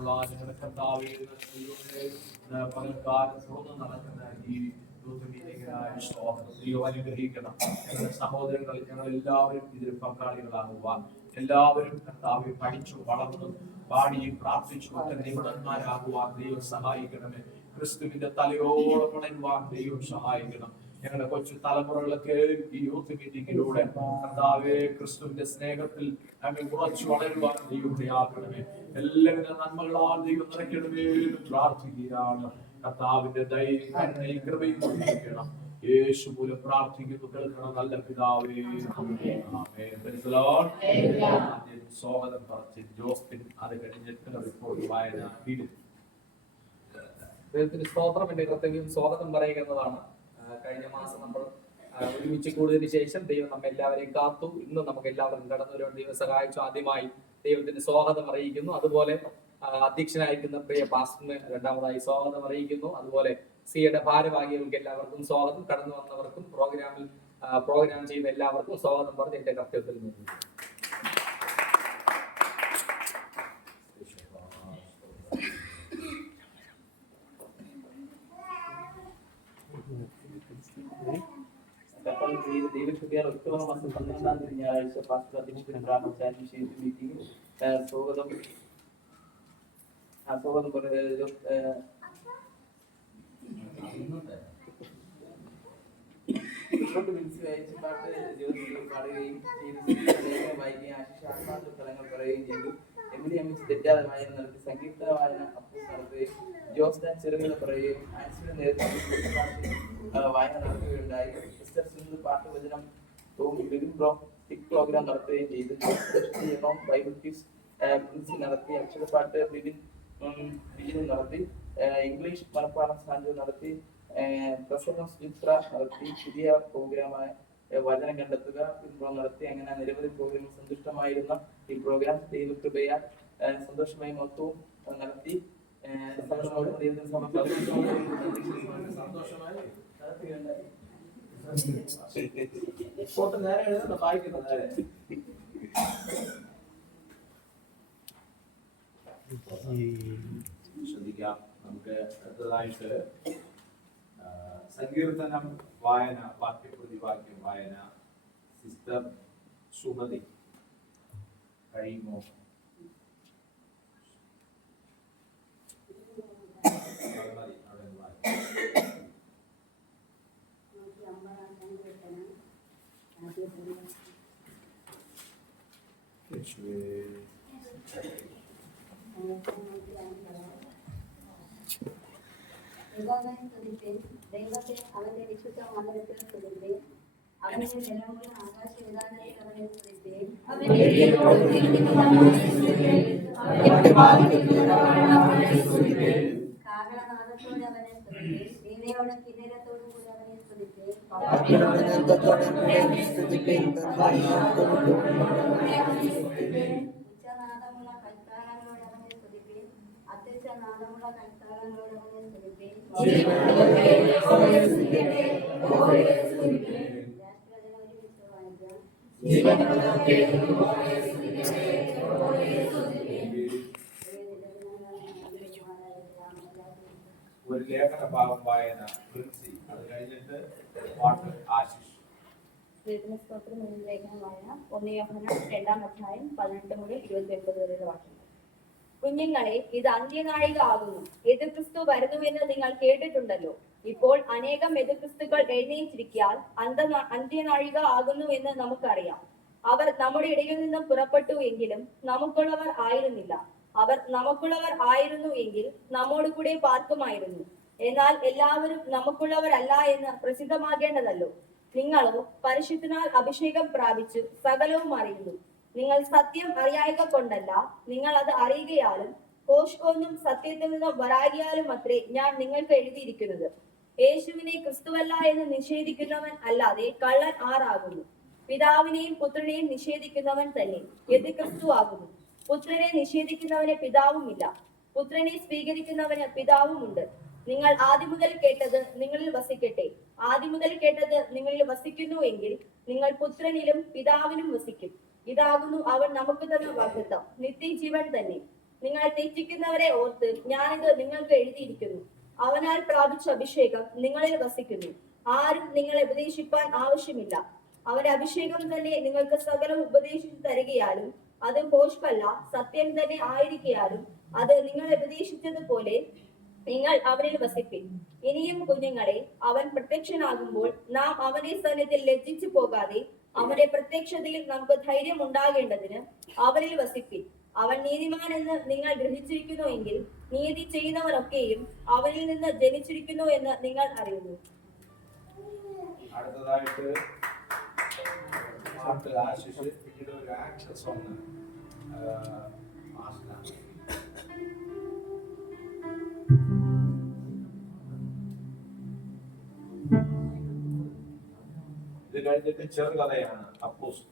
ഞങ്ങളുടെ കർത്താവേ പകൽക്കാലം തുറന്നു നടക്കുന്ന ഈ അനുഗ്രഹിക്കണം. ഞങ്ങളുടെ സഹോദരങ്ങൾ ഞങ്ങൾ എല്ലാവരും ഇതിൽ പങ്കാളികളാകുവാൻ, എല്ലാവരും കർത്താവെ പഠിച്ചു വളർന്നു പാടിയും പ്രാർത്ഥിച്ചു ഒക്കെ നിപുണന്മാരാകുവാൻ ദൈവം സഹായിക്കണമേ. ക്രിസ്തുവിന്റെ തലയോളം വളരുവാൻ ദൈവം സഹായിക്കണം. ഞങ്ങളുടെ കൊച്ചു തലമുറകളൊക്കെ ഈ യൂത്ത് മീറ്റിംഗിലൂടെ കർത്താവെ ക്രിസ്തുവിന്റെ സ്നേഹത്തിൽ ഞങ്ങൾ ഉറച്ചു വളരുവാൻ ദൈവം ദയാക്കണമേ. എല്ലാവിധ നന്മകളാൽ ദൈവം നിറയ്ക്കണമേ എന്ന് പ്രാർത്ഥിക്കുകയാണ്. കർത്താവിന്റെ ദയയും കൃപയും കൊടുക്കണം. യേശു മൂലം പ്രാർത്ഥിക്കുന്നു, കേൾക്കണം നല്ല പിതാവേ. സ്വാഗതം പറച്ച് ജോസ്പിൻ, അത് കഴിഞ്ഞിട്ട് റിപ്പോർട്ട് വായന ദൈവത്തിന് സ്തോത്രം. എന്റെ കർത്തവ്യം സ്വാഗതം പറയുക എന്നതാണ്. കഴിഞ്ഞ മാസം നമ്മൾ ഒരുമിച്ച് കൂടിയതിനു ശേഷം ദൈവം നമ്മെ എല്ലാവരെയും കാത്തു. ഇന്ന് നമുക്ക് എല്ലാവർക്കും കടന്നു വരാൻ ദൈവം സഹായിച്ചു. ആദ്യമായി ദൈവത്തിന് സ്വാഗതം അറിയിക്കുന്നു. അതുപോലെ അധ്യക്ഷനായിരിക്കുന്ന പ്രിയ പാസ്റ്ററിന് രണ്ടാമതായി സ്വാഗതം അറിയിക്കുന്നു. അതുപോലെ സിയുടെ ഭാരവാഹികൾക്ക് എല്ലാവർക്കും സ്വാഗതം. കടന്നു വന്നവർക്കും പ്രോഗ്രാം ചെയ്യുന്ന എല്ലാവർക്കും സ്വാഗതം പറഞ്ഞ് എന്റെ കർത്തവ്യത്തിൽ നിന്നു. ദൈവകൃപയാൽ ഒക്ടോബർ മാസം 12-ാം തീയതി ഞായറാഴ്ച പാസ്റ്റർ അധ്യക്ഷനും മീറ്റിംഗ് സ്വാഗതം പാടുകയും വായിക്കുകയും ആശിഷാത്മാക്കൾ ഫലങ്ങൾ പറയുകയും ചെയ്തു. എമിലി അമ്മിച്ച് തെറ്റാതെ വായന നടത്തി സംഗീത വായന അപ്പൂസ് നടത്തുകയും ജോസ് ഡാൻ ചെറുകൾ പറയുകയും ആൻസിയുടെ നേതൃത്വത്തിൽ വായന നടത്തുകയുണ്ടായി. സിസ്റ്റർ സിന്ധു പാട്ടുവചനം പ്രോഗ്രാം നടത്തുകയും ചെയ്തു. ബൈബിൾ ക്വിസ് പ്രിൻസി നടത്തി. അക്ഷരപ്പാട്ട് ബിജിനും നടത്തി. ഇംഗ്ലീഷ് മനപ്പാഠം സാഞ്ചോ നടത്തി. പ്രസംഗം സുചിത്ര നടത്തി. പുതിയ പ്രോഗ്രാമായ വചനം കണ്ടെത്തുക നടത്തി. അങ്ങനെ നിരവധി പ്രോഗ്രാമുകൾ സന്തുഷ്ടമായിരുന്ന ഈ പ്രോഗ്രാം ദൈവകൃപയാൽ സന്തോഷമായി മൊത്തവും നടത്തി. സന്തോഷമായി നടത്തുകയുണ്ടായി. ശ്രദ്ധിക്കാം. നമുക്ക് അടുത്തതായിട്ട് സങ്കീർത്തനം വായന, വാക്യപ്രതിവാക്യം വായന. സിസ്റ്റർ സുമതി കഴിയുമോ? ദൈവത്തെ അവന്റെ വിശുദ്ധ മന്ദിരത്തിൽ സ്തുതിപ്പേ. അവന്റെ നിലമുള്ള ആകാശ വിധാനത്തിൽ അവനെ സ്തുതിപ്പേ. കാഹളനാദത്തോടെ അവനെ സ്തുതിപ്പേ. വീണയോടെ കിന്നരത്തോടു കൂടി അവനെ സ്തുതിപ്പേ. ഉച്ചനാദമുള്ള കൽത്താരങ്ങളോട് അവനെ സ്തുതിപ്പേ. അത്യുച്ചനാദമുള്ള കൽത്താരങ്ങളോട് അവനെ സ്തുതിപ്പേ. ഒരു ലേഖന ഭാഗം വായന പ്രിൻസി, അത് കഴിഞ്ഞിട്ട് പാട്ട് ആശിഷ്. ലേഖന വായന 1 യോഹന്നാൻ 2-ാം അധ്യായം 18 മുതൽ 29 വരെയുള്ള വാക്യങ്ങൾ. കുഞ്ഞുങ്ങളെ, ഇത് അന്ത്യനാഴിക ആകുന്നു. എതിർക്രിസ്തു വരുന്നുവെന്ന് നിങ്ങൾ കേട്ടിട്ടുണ്ടല്ലോ. ഇപ്പോൾ അനേകം എതിർക്രിസ്തുക്കൾ എഴുന്നേറ്റിരിക്കാൻ അന്ത്യനാഴിക ആകുന്നു എന്ന് നമുക്കറിയാം. അവർ നമ്മുടെ ഇടയിൽ നിന്നും പുറപ്പെട്ടു എങ്കിലും നമുക്കുള്ളവർ ആയിരുന്നില്ല. അവർ നമുക്കുള്ളവർ ആയിരുന്നു എങ്കിൽ നമ്മോട് കൂടെ പാർക്കുമായിരുന്നു. എന്നാൽ എല്ലാവരും നമുക്കുള്ളവരല്ല എന്ന് പ്രസിദ്ധമാകേണ്ടതല്ലോ. നിങ്ങളോ പരിശുദ്ധനാൽ അഭിഷേകം പ്രാപിച്ചു സകലവും അറിയുന്നു. നിങ്ങൾ സത്യം അറിയായക കൊണ്ടല്ല, നിങ്ങൾ അത് അറിയുകയാലും കോഷ്കൊന്നും സത്യത്തിൽ നിന്നും വരാകിയാലും അത്രേ ഞാൻ നിങ്ങൾക്ക് എഴുതിയിരിക്കുന്നത്. യേശുവിനെ ക്രിസ്തുവല്ല എന്ന് നിഷേധിക്കുന്നവൻ അല്ലാതെ കള്ളൻ ആറാകുന്നു. പിതാവിനെയും പുത്രനെയും നിഷേധിക്കുന്നവൻ തന്നെ എതിർക്രിസ്തു ആകുന്നു. പുത്രനെ നിഷേധിക്കുന്നവന് പിതാവുമില്ല, പുത്രനെ സ്വീകരിക്കുന്നവന് പിതാവുമുണ്ട്. നിങ്ങൾ ആദ്യം മുതൽ കേട്ടത് നിങ്ങളിൽ വസിക്കട്ടെ. ആദ്യം മുതൽ കേട്ടത് നിങ്ങളിൽ വസിക്കുന്നു എങ്കിൽ നിങ്ങൾ പുത്രനിലും പിതാവിനും വസിക്കും. ഇതാകുന്നു അവൻ നമുക്ക് തന്ന വാഗ്ദത്തം, നിത്യജീവൻ തന്നെ. നിങ്ങൾ തെറ്റിക്കുന്നവരെ ഓർത്ത് ഞാനിത് നിങ്ങൾക്ക് എഴുതിയിരിക്കുന്നു. അവനാൽ പ്രാപിച്ച അഭിഷേകം നിങ്ങളിൽ വസിക്കുന്നു. ആരും നിങ്ങളെ ഉപദേശിപ്പാൻ ആവശ്യമില്ല. അവന്റെ അഭിഷേകം തന്നെ നിങ്ങൾക്ക് സകലം ഉപദേശിച്ചു തരികയാലും അത് ഭോഷ്കല്ല, സത്യം തന്നെ ആയിരിക്കയാലും അത് നിങ്ങൾ ഉപദേശിച്ചതുപോലെ നിങ്ങൾ അവനിൽ വസിപ്പിൻ. ഇനിയും കുഞ്ഞുങ്ങളെ, അവൻ പ്രത്യക്ഷനാകുമ്പോൾ നാം അവന്റെ സന്നിധിയിൽ ലജ്ജിച്ചു പോകാതെ അവന്റെ പ്രത്യക്ഷതയിൽ നമുക്ക് ധൈര്യം ഉണ്ടാകേണ്ടതിന് അവനിൽ വസിപ്പിൻ. അവൻ നീതിമാൻ എന്ന് നിങ്ങൾ ഗ്രഹിച്ചിരിക്കുന്നു എങ്കിൽ നീതി ചെയ്യുന്നവരൊക്കെയും അവനിൽ നിന്ന് ജനിച്ചിരിക്കുന്നു എന്ന് നിങ്ങൾ അറിയുന്നു. അടുത്തതായിട്ട് പാട്ട് ആശിഷ്, പിന്നീട് ഒരു ആക്ഷൻ സോങ് ഇത് കഴിഞ്ഞിട്ട് ചെറുകഥയാണ് അപ്പൂസ്.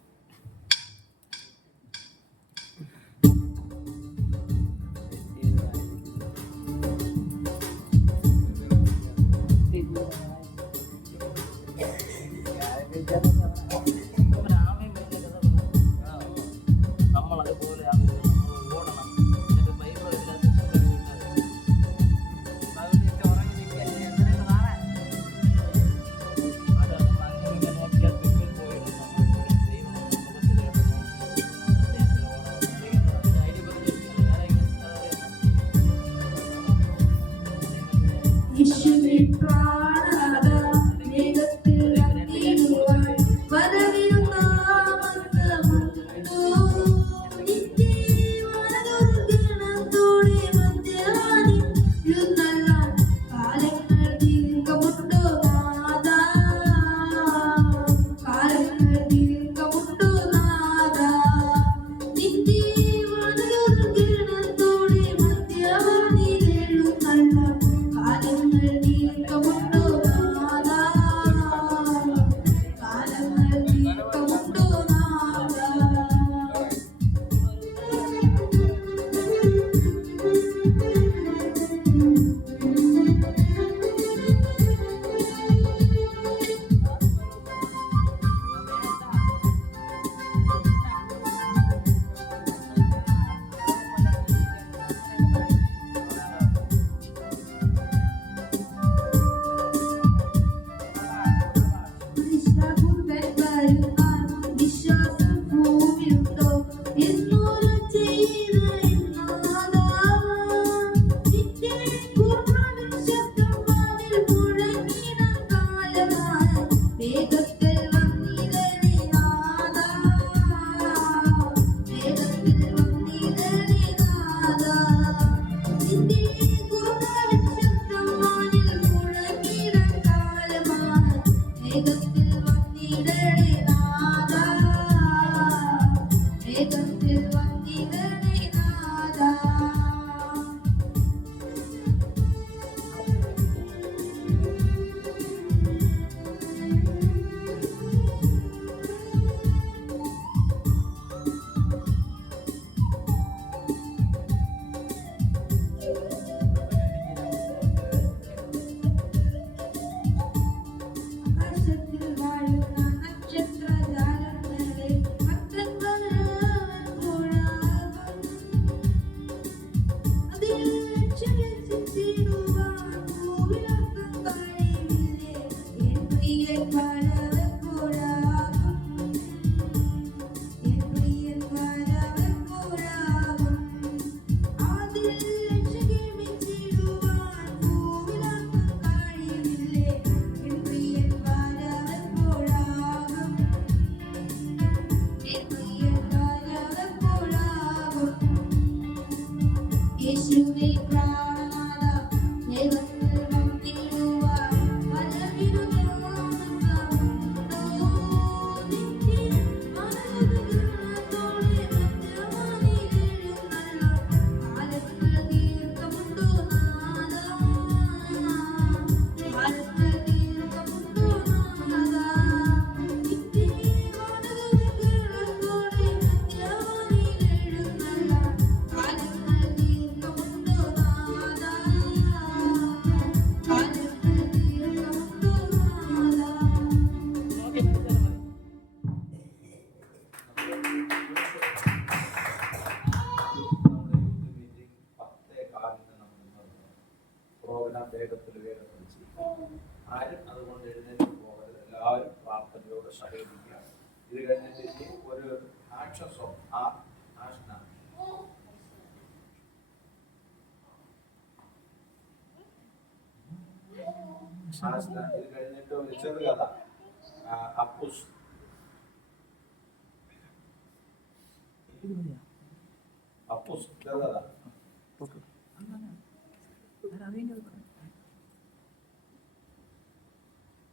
പോരാ, വേഗത്തിൽ ആരും അതുകൊണ്ട് എഴുന്നേറ്റ് പോകരുത്. എല്ലാവരും പ്രാർത്ഥനയോട് സഹകരിക്കുക. ഇത് കഴിഞ്ഞിട്ട് ഇനി ഒരു ആക്ഷൻ സോങ് ആഷ്ന ഇത് കഴിഞ്ഞിട്ട് ഒരു ചെറുകഥ അപ്പൂസ് ചെറുകഥ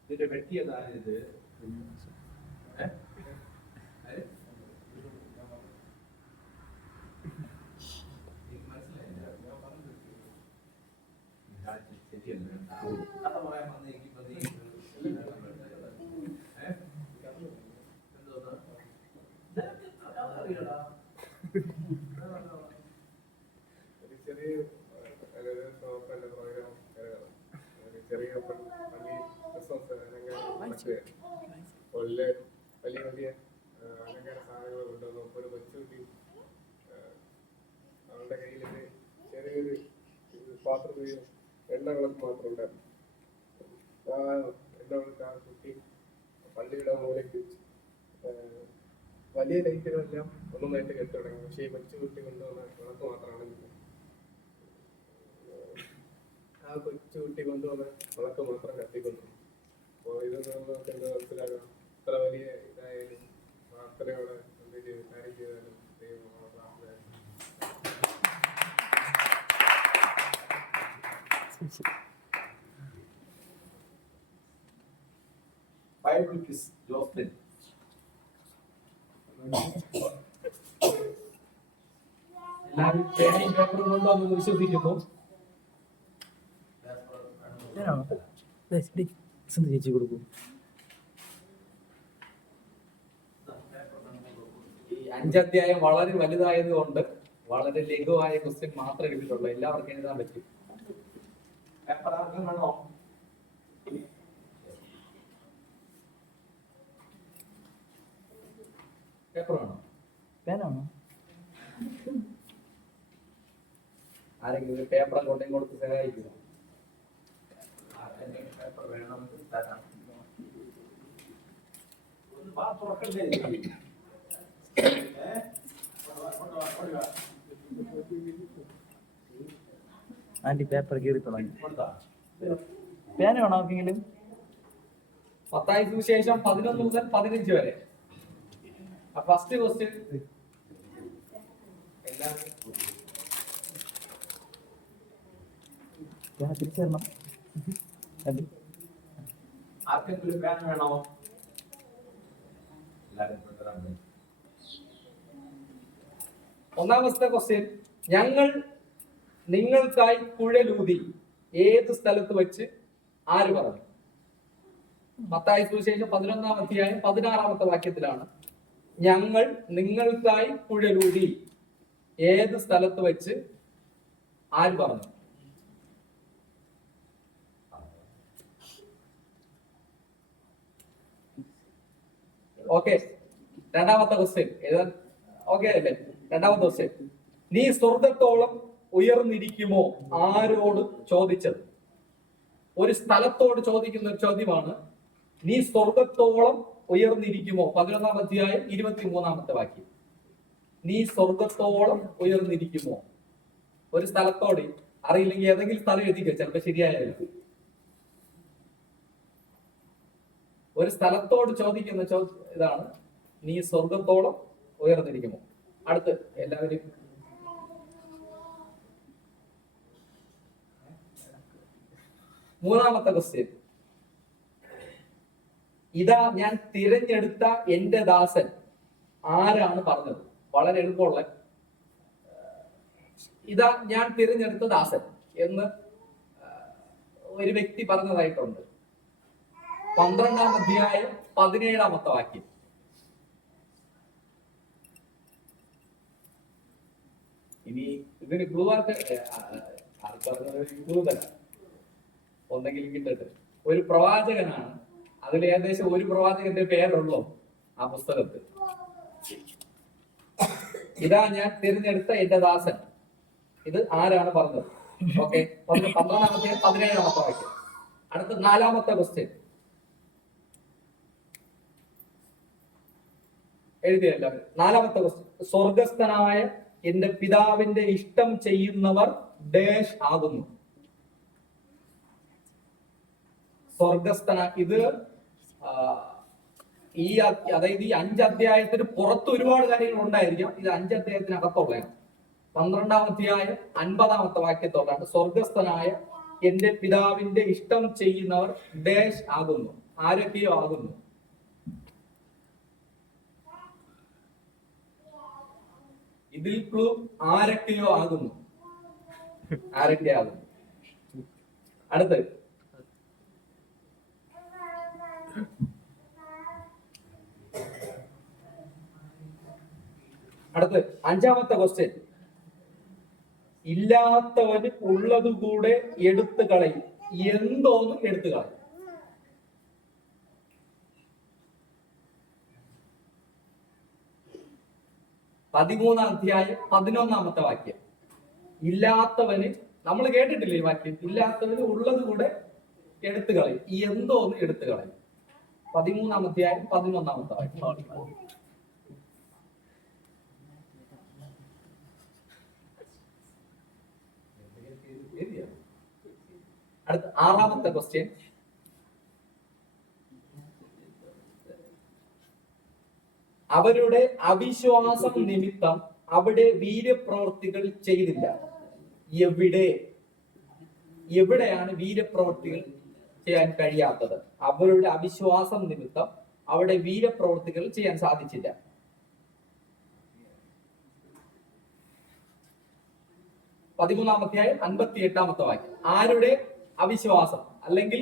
ഇതിന്റെ വെട്ടിയതായത് വലിയ വലിയ അലങ്കാര സാധനങ്ങൾ കൊണ്ടുവന്നു. ഒരു കൊച്ചുകുട്ടി അവളുടെ കയ്യിൽ ചെറിയൊരു പാത്രത്തിൽ എണ്ണ വിളക്ക് മാത്രം ഉണ്ടായിരുന്നു. ആ എണ്ണ വിളക്ക് ആ കുട്ടി പള്ളിയുടെ മൂലയ്ക്ക് വലിയ ലൈറ്റുകളെല്ലാം ഒന്നൊന്നായിട്ട് കെട്ടി തുടങ്ങി. പക്ഷേ ഈ കൊച്ചുകുട്ടി കൊണ്ടുവന്ന വിളക്ക് മാത്രമാണ് ആ കൊച്ചുകുട്ടി കൊണ്ടുവന്ന വിളക്ക് മാത്രം കത്തിക്കൊണ്ടു. അപ്പോൾ ഇത് നമുക്ക് എന്താ മനസ്സിലാക്കാം, ഇത്ര വലിയ ഇതായാലും പ്രാർത്ഥനയോടെ എന്തെങ്കിലും കാര്യം ചെയ്താലും ദൈവം പ്രാർത്ഥന. Bible quiz Joslin. എല്ലാവരും പേനയും പേപ്പറും കൊണ്ടുവന്ന് വിശ്വസിക്കുന്നു. ചേച്ചി കൊടുക്കും. ഈ 5 അധ്യായം വളരെ വലുതായത് കൊണ്ട് വളരെ ലഘുവായ ക്വസ്റ്റ്യൻ മാത്രമേ എടുത്തിട്ടുള്ളൂ. എല്ലാവർക്കും എഴുതാൻ പറ്റും. പേപ്പർ ആർക്കും വേണോ? പേപ്പർ വേണോ? പേനാണോ? ആരെങ്കിലും പേപ്പർ കൊണ്ടേ കൊടുത്ത് സഹായിക്കുക. പേപ്പർ വേണം തരാം. ആന്റി പേപ്പർ കീറി തുടങ്ങി. പേന വേണോ ആർക്കെങ്കിലും? മത്തായി സുവിശേഷം 11 മുതൽ 15 വരെ. ഫസ്റ്റ് ക്വസ്റ്റ്യൻ തിരിച്ചേരണം. ആർക്കെങ്കിലും പേന വേണോ? ഒന്നാമത്തെ ക്വസ്റ്റ്യൻ, ഞങ്ങൾ നിങ്ങൾക്കായി കുഴലൂതി ഏത് സ്ഥലത്ത് വെച്ച് ആര് പറഞ്ഞു? മത്തായി സുവിശേഷം 11-ാം അധ്യായം 16-ാമത്തെ വാക്യത്തിലാണ് ഞങ്ങൾ നിങ്ങൾക്കായി കുഴലൂതി ഏത് സ്ഥലത്ത് വെച്ച് ആര് പറഞ്ഞു? ഓക്കെ, രണ്ടാമത്തെ ക്വസ്റ്റ്യൻ എഴുതാൻ ഓക്കെ അല്ലേ? രണ്ടാമത്തെ ക്വസ്റ്റ്യൻ, നീ സ്വർഗത്തോളം ഉയർന്നിരിക്കുമോ ആരോട് ചോദിച്ചത്? ഒരു സ്ഥലത്തോട് ചോദിക്കുന്ന ഒരു ചോദ്യമാണ്. നീ സ്വർഗത്തോളം ഉയർന്നിരിക്കുമോ? 11-ാം അധ്യായം 23-ാമത്തെ വാക്യം. നീ സ്വർഗത്തോളം ഉയർന്നിരിക്കുമോ? ഒരു സ്ഥലത്തോട്, അറിയില്ലെങ്കിൽ ഏതെങ്കിലും സ്ഥലം എഴുതിക്കോ, ചിലപ്പോ ശരിയായാലും. ഒരു സ്ഥലത്തോട് ചോദിക്കുന്ന ഇതാണ്, നീ സ്വർഗത്തോളം ഉയർന്നിരിക്കുമോ? അടുത്ത് എല്ലാവരും മൂന്നാമത്തെ ക്വസ്റ്റ്യൻ, ഇതാ ഞാൻ തിരഞ്ഞെടുത്ത എന്റെ ദാസൻ ആരാണ് പറഞ്ഞത്? വളരെ എളുപ്പമുള്ള, ഇതാ ഞാൻ തിരഞ്ഞെടുത്ത ദാസൻ എന്ന് ഒരു വ്യക്തി പറഞ്ഞതായിട്ടുണ്ട്. 12-ാം അധ്യായം 17-ാമത്തെ വാക്യം. ഇനി ഇതിന് ക്ലൂ ക്ലൂ തരാം, ഒന്നെങ്കിലും കിട്ടട്ടെ. ഒരു പ്രവാചകനാണ്, അതിൽ ഏകദേശം ഒരു പ്രവാചകന്റെ പേരുള്ളൂ ആ പുസ്തകത്തിൽ. ഇതാ ഞാൻ തിരഞ്ഞെടുത്ത എന്റെ ദാസൻ, ഇത് ആരാണ് പറഞ്ഞത്? ഓക്കെ, 12-ാമത്തെ 17-ാമത്തെ വാക്യം. അടുത്ത 4-ാമത്തെ ക്വസ്റ്റ്യൻ എഴുതിയല്ല. 4-ാമത്തെ ക്വസ്റ്റ്യൻ, സ്വർഗസ്ഥനായ എന്റെ പിതാവിന്റെ ഇഷ്ടം ചെയ്യുന്നവർ ഡാഷ് ആകുന്നു. സ്വർഗസ്ഥന, ഇത് അതായത് ഈ 5 അധ്യായത്തിന് പുറത്ത് ഒരുപാട് കാര്യങ്ങൾ ഉണ്ടായിരിക്കാം. ഇത് 5 അധ്യായത്തിനകത്തുള്ളതാണ്. 12-ാം അധ്യായം 50-ാമത്തെ വാക്യത്തോടാണ് സ്വർഗസ്ഥനായ എന്റെ പിതാവിന്റെ ഇഷ്ടം ചെയ്യുന്നവർ ഡാഷ് ആകുന്നു. ആരൊക്കെയോ ആകുന്നു. ഇതിൽ ക്ലൂ ആരൊക്കെയോ ആകുന്നു. ആരൊക്കെ ആകുന്നു. അടുത്ത് അടുത്ത് 5-ാമത്തെ ക്വസ്റ്റ്യൻ, ഇല്ലാത്തവന് ഉള്ളതുകൂടെ എടുത്തു കളയും. എന്തോന്ന് എടുത്തു കളയും. പതിമൂന്നാം അധ്യായം 11-ാമത്തെ വാക്യം. ഇല്ലാത്തവന്, നമ്മൾ കേട്ടിട്ടില്ലേ ഈ വാക്യം? ഇല്ലാത്തവന് ഉള്ളത് കൂടെ എടുത്തു കളയും. എന്തോന്ന് എടുത്തു കളയും. 13-ാം അധ്യായം 11-ാമത്തെ വാക്യം. അടുത്ത 6-ാമത്തെ ക്വസ്റ്റ്യൻ, അവരുടെ അവിശ്വാസം നിമിത്തം അവിടെ വീര്യപ്രവൃത്തികൾ ചെയ്തില്ല. എവിടെയാണ് വീര്യപ്രവൃത്തികൾ ചെയ്യാൻ കഴിയാത്തത്? അവരുടെ അവിശ്വാസം നിമിത്തം അവിടെ വീര്യപ്രവൃത്തികൾ ചെയ്യാൻ സാധിച്ചില്ല. 13-ാം അധ്യായം 58-ാമത്തെ വാക്യം. ആരുടെ അവിശ്വാസം? അല്ലെങ്കിൽ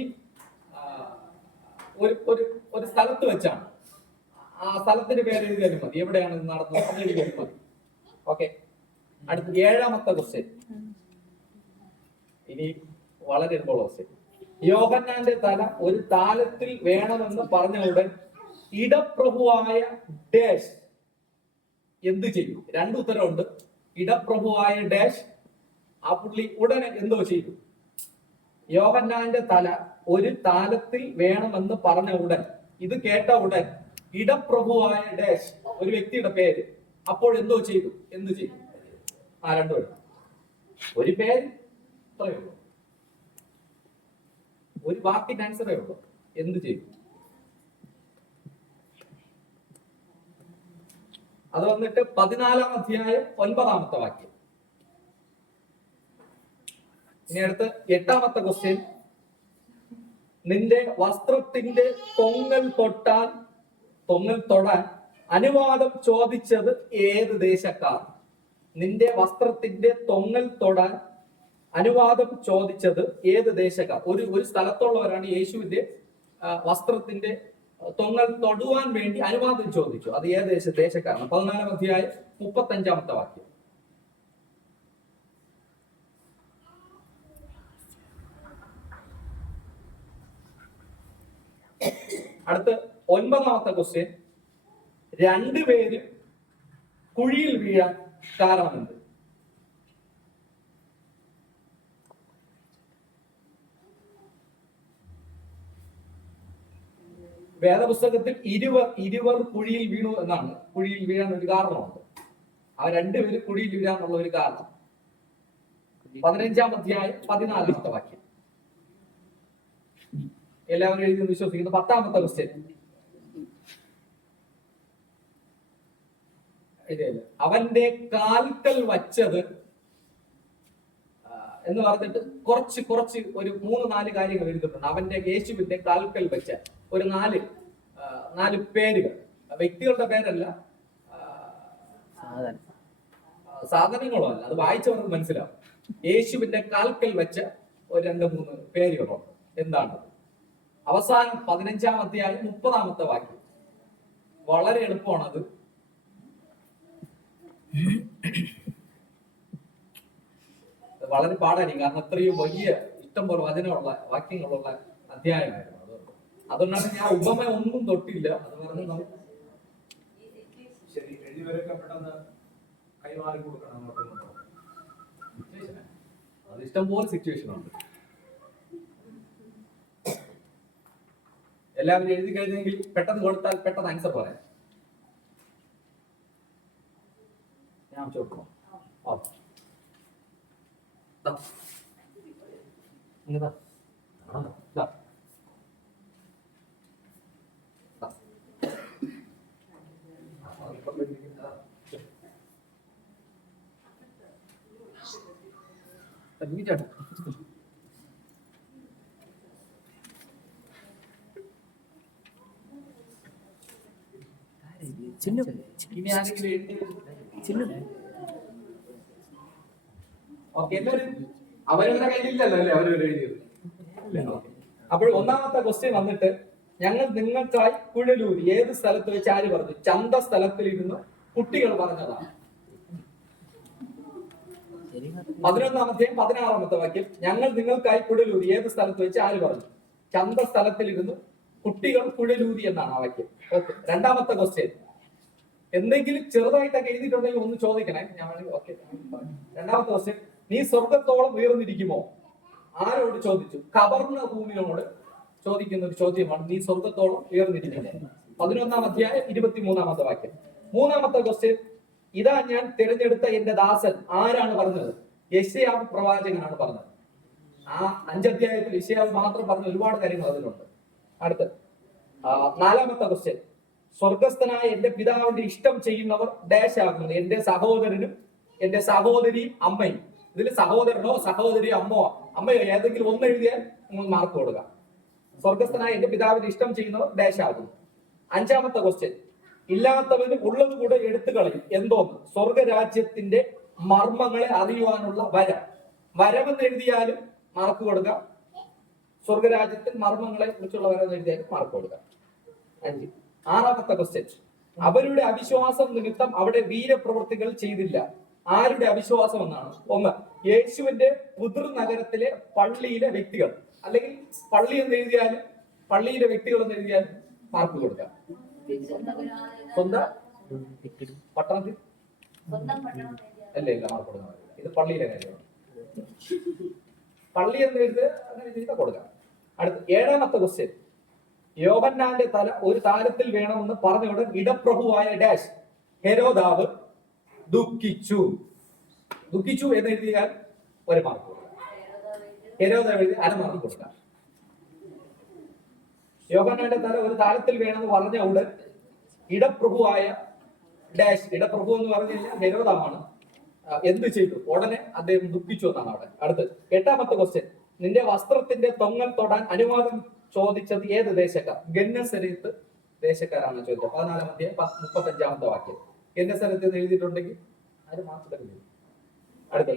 ഒരു സ്ഥലത്ത് വെച്ചാണ്. ആ സ്ഥലത്തിന്റെ പേര് എഴുതിയാലും മതി. എവിടെയാണ് ഇത് നടന്നത് അത് എഴുതിയാലും മതി. ഓക്കെ, അടുത്ത 7-ാമത്തെ ക്വസ്റ്റ്യൻ. ഇനി വളരെ എളുപ്പമുള്ള ക്വസ്റ്റ്യൻ. യോഹന്നാന്റെ തല ഒരു താലത്തിൽ വേണമെന്ന് പറഞ്ഞ ഉടൻ ഇടപ്രഭുവായ ഡാഷ് എന്ത് ചെയ്യും? 2 ഉത്തരവുണ്ട്. ഇടപ്രഭുവായ ഡാഷ്, ആ പുള്ളി ഉടനെ എന്തോ ചെയ്തു. യോഹന്നാന്റെ തല ഒരു താലത്തിൽ വേണമെന്ന് പറഞ്ഞ ഉടൻ, ഇത് കേട്ട ഉടൻ ഇടപ്രഭുവായ ഡാഷ്, ഒരു വ്യക്തിയുടെ പേര്, അപ്പോൾ എന്തോ ചെയ്തു. എന്ത് ചെയ്തു? ആ 2 പേര്, ഒരു പേര്, അത്രയേ ഉള്ളൂ. ഒരു വാക്കിന്റെ ആൻസറേ ഉള്ളൂ. എന്ത് ചെയ്തു? അത് വന്നിട്ട് 14-ാം അധ്യായം 9-ാമത്തെ വാക്യം. ഇനി അടുത്ത് 8-ാമത്തെ ക്വസ്റ്റ്യൻ, നിന്റെ വസ്ത്രത്തിന്റെ തൊങ്ങൽ തൊടാൻ അനുവാദം ചോദിച്ചത് ഏത് ദേശക്കാർ? നിന്റെ വസ്ത്രത്തിന്റെ തൊങ്ങൽ തൊടാൻ അനുവാദം ചോദിച്ചത് ഏത് ദേശക്കാർ? ഒരു സ്ഥലത്തുള്ളവരാണ് യേശുവിന്റെ വസ്ത്രത്തിന്റെ തൊങ്ങൽ തൊടുവാൻ വേണ്ടി അനുവാദം ചോദിച്ചു. അത് ഏത് ദേശക്കാരാണ്? 14-ാം അധ്യായം 35-ാമത്തെ വാക്യം. അടുത്ത് 9-ാമത്തെ ക്വസ്റ്റ്യൻ, 2 പേര് കുഴിയിൽ വീഴാൻ കാരണമെന്ത്? വേദപുസ്തകത്തിൽ 20 കുഴിയിൽ വീണു എന്നാണ്. കുഴിയിൽ വീഴാൻ ഒരു കാരണമുണ്ട്. ആ 2 പേര് കുഴിയിൽ വീഴാനുള്ള ഒരു കാരണം 15-ാം അധ്യായം 14-ാമത്തെ വാക്യം. എല്ലാവരും എഴുതി വിശ്വസിക്കുന്നു. 10-ാമത്തെ ക്വസ്റ്റ്യൻ, അവന്റെ കാൽക്കൽ വച്ചത് എന്ന് പറഞ്ഞിട്ട് കുറച്ച് ഒരു 3-4 കാര്യങ്ങൾ എഴുതിയിട്ടുണ്ട്. അവന്റെ യേശുവിന്റെ കാൽക്കൽ വെച്ച ഒരു 4 പേരുകൾ, വ്യക്തികളുടെ പേരല്ല, സാധനങ്ങളോ അല്ല. അത് വായിച്ചവർക്ക് മനസ്സിലാവും. യേശുവിന്റെ കാൽക്കൽ വെച്ച ഒരു 2-3 പേരുകളുണ്ട്. എന്താണ്? അവസാനം 15-ാം അധ്യായം 30-ാമത്തെ വാക്യം. വളരെ എളുപ്പമാണ്. അത് വളരെ പാടായിരിക്കും. കാരണം അത്രയും വലിയ ഇഷ്ടം പോലെ വചനമുള്ള വാക്യങ്ങളുള്ള അധ്യായമായിരുന്നു. അതുകൊണ്ടാണ് ഞാൻ ഉപമ ഒന്നും തൊട്ടില്ല. അത് പറഞ്ഞ് നമുക്ക് ശരി, എഴുതിവരൊക്കെ പെട്ടെന്ന് കൈമാറി കൊടുക്കണം. അത് ഇഷ്ടംപോലെ സിറ്റുവേഷൻ ഉണ്ട്. എല്ലാവരും എഴുതി കഴിഞ്ഞെങ്കിൽ പെട്ടെന്ന് കൊടുത്താൽ പെട്ടെന്ന് ആൻസർ പറയാം. ഞാൻ ചോദിക്കണം. ഇനി ആരെങ്കിലും എഴുതി ഓക്കെ എല്ലാവരും അവരവരുടെ കയ്യിലില്ലല്ലോ അല്ലേ അവരവർ എഴുതിയത്. അപ്പോൾ ഒന്നാമത്തെ ക്വസ്റ്റ്യൻ വന്നിട്ട് ഞങ്ങൾ നിങ്ങൾക്കായി കുഴലൂരി ഏത് സ്ഥലത്ത് വെച്ച് ആര് പറഞ്ഞു? ചന്ത സ്ഥലത്തിൽ ഇരുന്ന് കുട്ടികൾ പറഞ്ഞതാണ്. 11-ാമത്തെയും 16-ാമത്തെ വാക്യം ഞങ്ങൾ നിങ്ങൾക്കായി കുഴലൂരി ഏത് സ്ഥലത്ത് വെച്ച് ആര് പറഞ്ഞു? ചന്ത സ്ഥലത്തിൽ ഇരുന്ന് കുട്ടികൾ കുഴലൂരി എന്നാണ് ആ വാക്യം. ഓക്കെ. രണ്ടാമത്തെ ക്വസ്റ്റ്യൻ എന്തെങ്കിലും ചെറുതായിട്ടൊക്കെ എഴുതിയിട്ടുണ്ടെങ്കിൽ ഒന്ന് ചോദിക്കണേ. ഞാൻ ഓക്കെ. രണ്ടാമത്തെ ക്വസ്റ്റ്യൻ നീ സ്വർഗത്തോളം ഉയർന്നിരിക്കുമോ? ആരോട് ചോദിച്ചു? കവർണ്ണഭൂമിയോട് ചോദിക്കുന്ന ഒരു ചോദ്യമാണ്. നീ സ്വർഗത്തോളം ഉയർന്നിരിക്കുമോ? 11-ാം അധ്യായം 23-ാമത്തെ വാക്യം. മൂന്നാമത്തെ ക്വസ്റ്റ്യൻ ഇതാ ഞാൻ തിരഞ്ഞെടുത്ത എന്റെ ദാസൻ. ആരാണ് പറഞ്ഞത്? യെശയ്യാവ് പ്രവാചകനാണ് പറഞ്ഞത്. ആ 5 അധ്യായത്തിൽ യെശയ്യാവ് മാത്രം പറഞ്ഞ ഒരുപാട് കാര്യങ്ങൾ അതിലുണ്ട്. അടുത്ത് 4-ാമത്തെ ക്വസ്റ്റ്യൻ സ്വർഗസ്ഥനായ എന്റെ പിതാവിന്റെ ഇഷ്ടം ചെയ്യുന്നവർ ഡാഷ് ആകുന്നത് എന്റെ സഹോദരനും എന്റെ സഹോദരിയും അമ്മയും. ഇതിൽ സഹോദരനോ സഹോദരിയോ അമ്മയോ ഏതെങ്കിലും ഒന്ന് എഴുതിയാൽ മാർക്ക് കൊടുക്കാം. സ്വർഗസ്ഥനായ എന്റെ പിതാവിന്റെ ഇഷ്ടം ചെയ്യുന്നവർ ഡാഷ് ആകുന്നു. 5-ാമത്തെ ക്വസ്റ്റ്യൻ ഇല്ലാത്തവന് ഉള്ളത് കൂടെ എടുത്തു കളയും. എന്തോന്ന്? സ്വർഗരാജ്യത്തിന്റെ മർമ്മങ്ങളെ അറിയുവാനുള്ള വരമെന്ന് എഴുതിയാലും മാർക്ക് കൊടുക്കാം. സ്വർഗരാജ്യത്തിൽ മർമ്മങ്ങളെ കുറിച്ചുള്ള വരം എഴുതിയാലും മാർക്ക് കൊടുക്കാം. 5. 6-ാമത്തെ ക്വസ്റ്റ്യൻ അവരുടെ അവിശ്വാസം നിമിത്തം അവിടെ വീരപ്രവൃത്തികൾ ചെയ്തില്ല. ആരുടെ അവിശ്വാസം എന്നാണ്? 1 യേശുവിന്റെ പുതൃ നഗരത്തിലെ പള്ളിയിലെ വ്യക്തികൾ. അല്ലെങ്കിൽ പള്ളി എന്ന് എഴുതിയാലും പള്ളിയിലെ വ്യക്തികൾ എന്ന് എഴുതിയാലും മാർക്ക് കൊടുക്കാം. സ്വന്തം പട്ടണത്തിൽ അല്ലേ ഇല്ല മാർക്ക് കൊടുക്കാം. ഇത് പള്ളിയിലെ കാര്യമാണ്. പള്ളി എന്ന് എഴുതി അങ്ങനെ ചെയ്താൽ കൊടുക്കാം. അടുത്ത 7-ാമത്തെ ക്വസ്റ്റ്യൻ യോഹന്നാന്റെ തല ഒരു താരത്തിൽ വേണമെന്ന് പറഞ്ഞുകൊണ്ട് ഇടപ്രഭുവായ ഡാഷ് ഹെരോദാവ് ദുഃഖിച്ചു എന്ന് എഴുതിയാൽ 1 മാർക്ക് കൊടുക്കാം. ഹെരോദാവ് എഴുതി 1/2 മാർക്ക് കൊടുക്കാം. യോഹന്നാന്റെ തല ഒരു താരത്തിൽ വേണമെന്ന് പറഞ്ഞ ഉടൻ ഇടപ്രഭുവായ ഡാഷ് ഇടപ്രഭു എന്ന് പറഞ്ഞു കഴിഞ്ഞാൽ ഹെരോദാവാണ്. എന്ത് ചെയ്തു? ഉടനെ അദ്ദേഹം ദുഃഖിച്ചു എന്നാണ് അവിടെ. അടുത്ത് 8-ാമത്തെ ക്വസ്റ്റ്യൻ നിന്റെ വസ്ത്രത്തിന്റെ തൊങ്ങൽ തൊടാൻ അനുവാദം ചോദിച്ചത് ഏത് ദേശക്കാർ? ഗന്നസരത്ത് ദേശക്കാരാണ് ചോദിച്ചത്. 14-ാം അധ്യായം 35-ാമത്തെ വാക്യം. ഗന്നസരത്ത് എന്ന് എഴുതിയിട്ടുണ്ടെങ്കിൽ അത് മാത്രമേ. അടുത്ത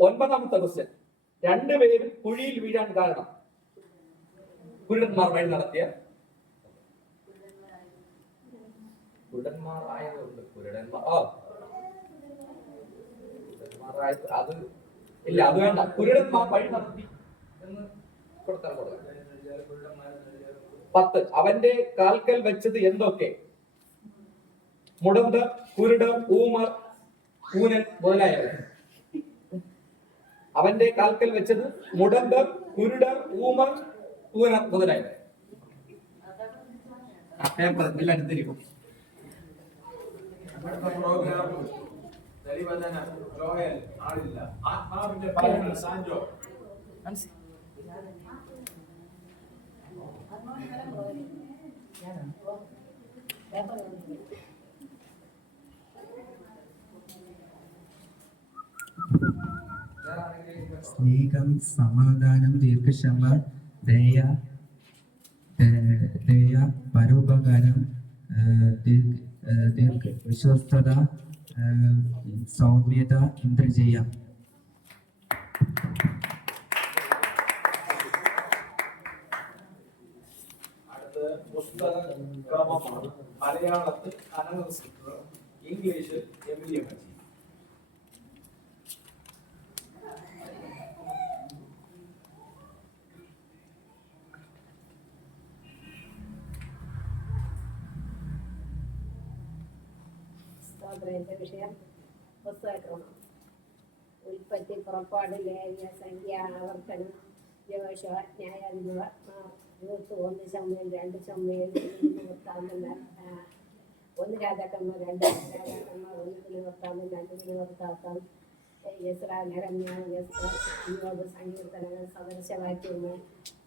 9-ാമത്തെ ക്വസ്റ്റ്യൻ 2 പേരും കുഴിയിൽ വീഴാൻ കാരണം? കുരുടന്മാർ വഴി നടത്തിയ കുരുടന്മാരായതുകൊണ്ട് അത് ഇല്ല, അത് വേണ്ട. കുരുടന്മാർ വഴി നടത്തി എന്ന് കൊടുത്താൽ കൊടുക്കാം. 10 അവന്റെ കാൽക്കൽ വെച്ചത് എന്തൊക്കെ? മുടന്തർ, കുരുടർ, ഊമർ, ഊനൻ മുതലായവ. അവന്റെ കാൽക്കൽ വെച്ചത് മുടന്തർ, കുരുടർ, ഊമർ, ഊനൻ മുതലായവ. പേപ്പർ എല്ലാം എടുത്തിരിക്കും. ആത്മാവിന്റെ ഫലങ്ങൾ സാൻജോ സ്നേഹം, സമാധാനം, ദീർഘക്ഷമ, ദയ, പരോപകാരം, വിശ്വസ്തത, സൗമ്യത, ഇന്ദ്രജയം. അടുത്ത പുസ്തക ക്രമമാണ്. മലയാളത്തിൽ അനന്തപുരം, ഇംഗ്ലീഷിൽ എമിലിയ മജി. വിഷയം പുസ്തകക്രമം. ഉൽപ്പത്തി, പുറപ്പാട്, ലേവ്യ, സംഖ്യ, ഓർക്കണം. യോശ ന്യായാധിപർ 1 ശമൂവേൽ 2 ശമൂവേൽ 1 രാജാക്കന്മാർ 2 രാജാക്കന്മാർ 1 ദിനവൃത്താന്തം 2 ദിനവൃത്താന്തം യെസ്രാ നെഹമ്യാവ് എസ്തർ യോബ് സങ്കീർത്തനങ്ങൾ സദൃശവാക്യങ്ങൾ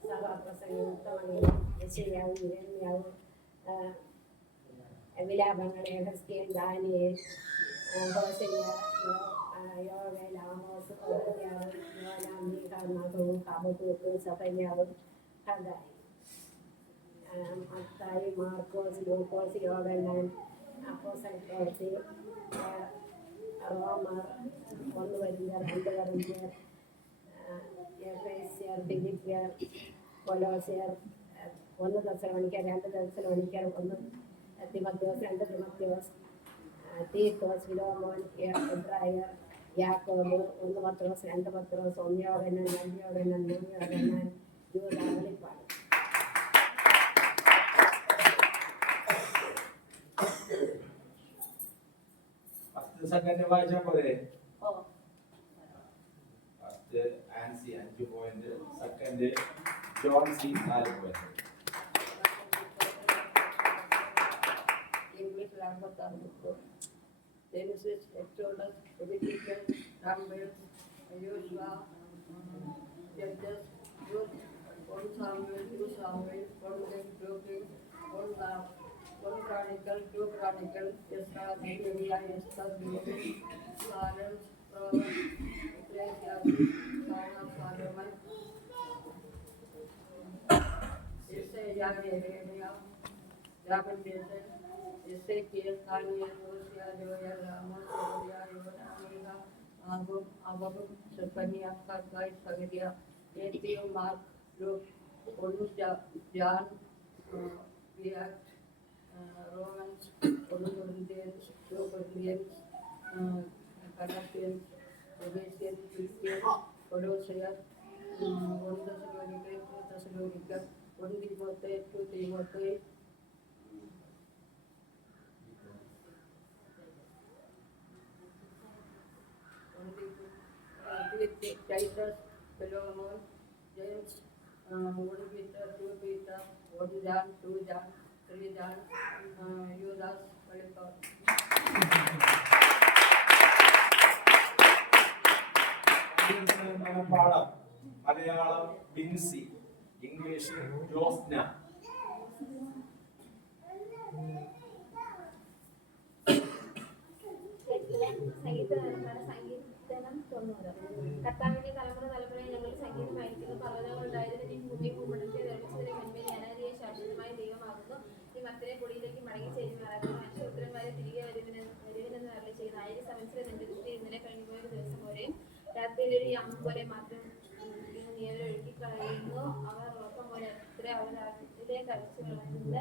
സഭാപ്രസംഗം ഉത്തമങ്ങൾ യെശയ്യാവ് യിരെമ്യാവ് വിലാപങ്ങൾ യെഹെസ്കേൽ ദാനിയേൽ ഹോശയ്യ യോവേൽ ആമോസ് ഓബദ്യാവ് യോനാ മീഖ നഹൂം ഹബക്കൂക്ക് സഫന്യാവ് ഹഗായി മത്തായി മാർക്കോസ് ലൂക്കോസ് യോഹന്നാൻ അപ്പോസ്തല പ്രവൃത്തി റോമർ 1 കൊരിന്ത്യർ 2 കൊരിന്ത്യർ എഫേസ്യർ ഫിലിപ്പ്യർ കൊലോസ്യർ 1 തെസ്സലോനിക്കർ 2 തെസ്സലോനിക്കർ 1 തിമോഥെയോസ് 2 തിമോഥെയോസ് തീത്തോസ് ഫിലോമോൻ എബ്രായർ യാക്കോബ് 1 പത്രോസ് 2 പത്രോസ് 1 യോഹന്നാൻ 2 യോഹന്നാൻ 3 യോഹന്നാൻ യൂദാ വെളിപ്പാട്. സെക്കൻഡ് വായിച്ചാൽ പോലെ first Ancy 5 point, second Johnsy 4 point. Genesis, Exodus, Leviticus, Numbers, Joshua, Judges, Ruth, 1 Samuel, 2 Samuel, 1 Kings, 2 Kings, 1 Chronicle, 2 Chronicle, Ezra, Nehemiah, Esther, Moses, Psalms, Proverbs, Ecclesiastes, Song of Solomon, Isaiah, Jeremiah, Lamentation, Ezekiel, Daniel, Hosea, Joel, Amos, Obadiah, Jonah, Micah, Haggai, Habakkuk, Zephaniah, Haggai, Zechariah, Matthew, Mark, Luke, 1 John, Acts, Romans, 1 Corinthians, 2 Corinthians, Galatians, Ephesians, Philippians, Colossians, 1 Thessalonians, 2 Thessalonians, 1 Timothy, 2 Timothy, Titus, Philemon, James, 1 Peter, 2 Peter, 1 John, 2 John, 3 John, Judas, Philemon. പാഠം Malayalam Binsi, English Josna. സങ്കീർത്തനം 90. കർത്താവിന്റെ തലമുറ തലമുറയെ ഞങ്ങൾ സംഗീതമായിരിക്കുന്നു. പർവ്വതങ്ങൾ ഉണ്ടായതിന് നീ ഭൂമിയെ ഭൂമണ്ഡലത്തെ നിർമ്മിച്ചതിന് മുൻപേ അനാദിയായ ശാശ്വതമായ ദൈവമാകുന്നു. നീ മക്കളെ പൊടിയിലേക്ക് മടങ്ങി ചേരുമാറാക്കുന്നു. മനുഷ്യപുത്രന്മാരെ തിരികെ വരുവിനെന്ന് അരുളി ചെയ്യുന്ന 1000 സംവത്സരം നിന്റെ ദൃഷ്ടി ഇന്നലെ കഴിഞ്ഞുപോയ ഒരു ദിവസം പോലെയും രാത്രിയിലൊരു യാമം പോലെ മാത്രം നീ അവരെ ഒഴുക്കിക്കളയുന്നു. അവർ ഉറക്കം പോലെ എത്ര അവർ അതിലെ കഴിച്ചു കളയുന്ന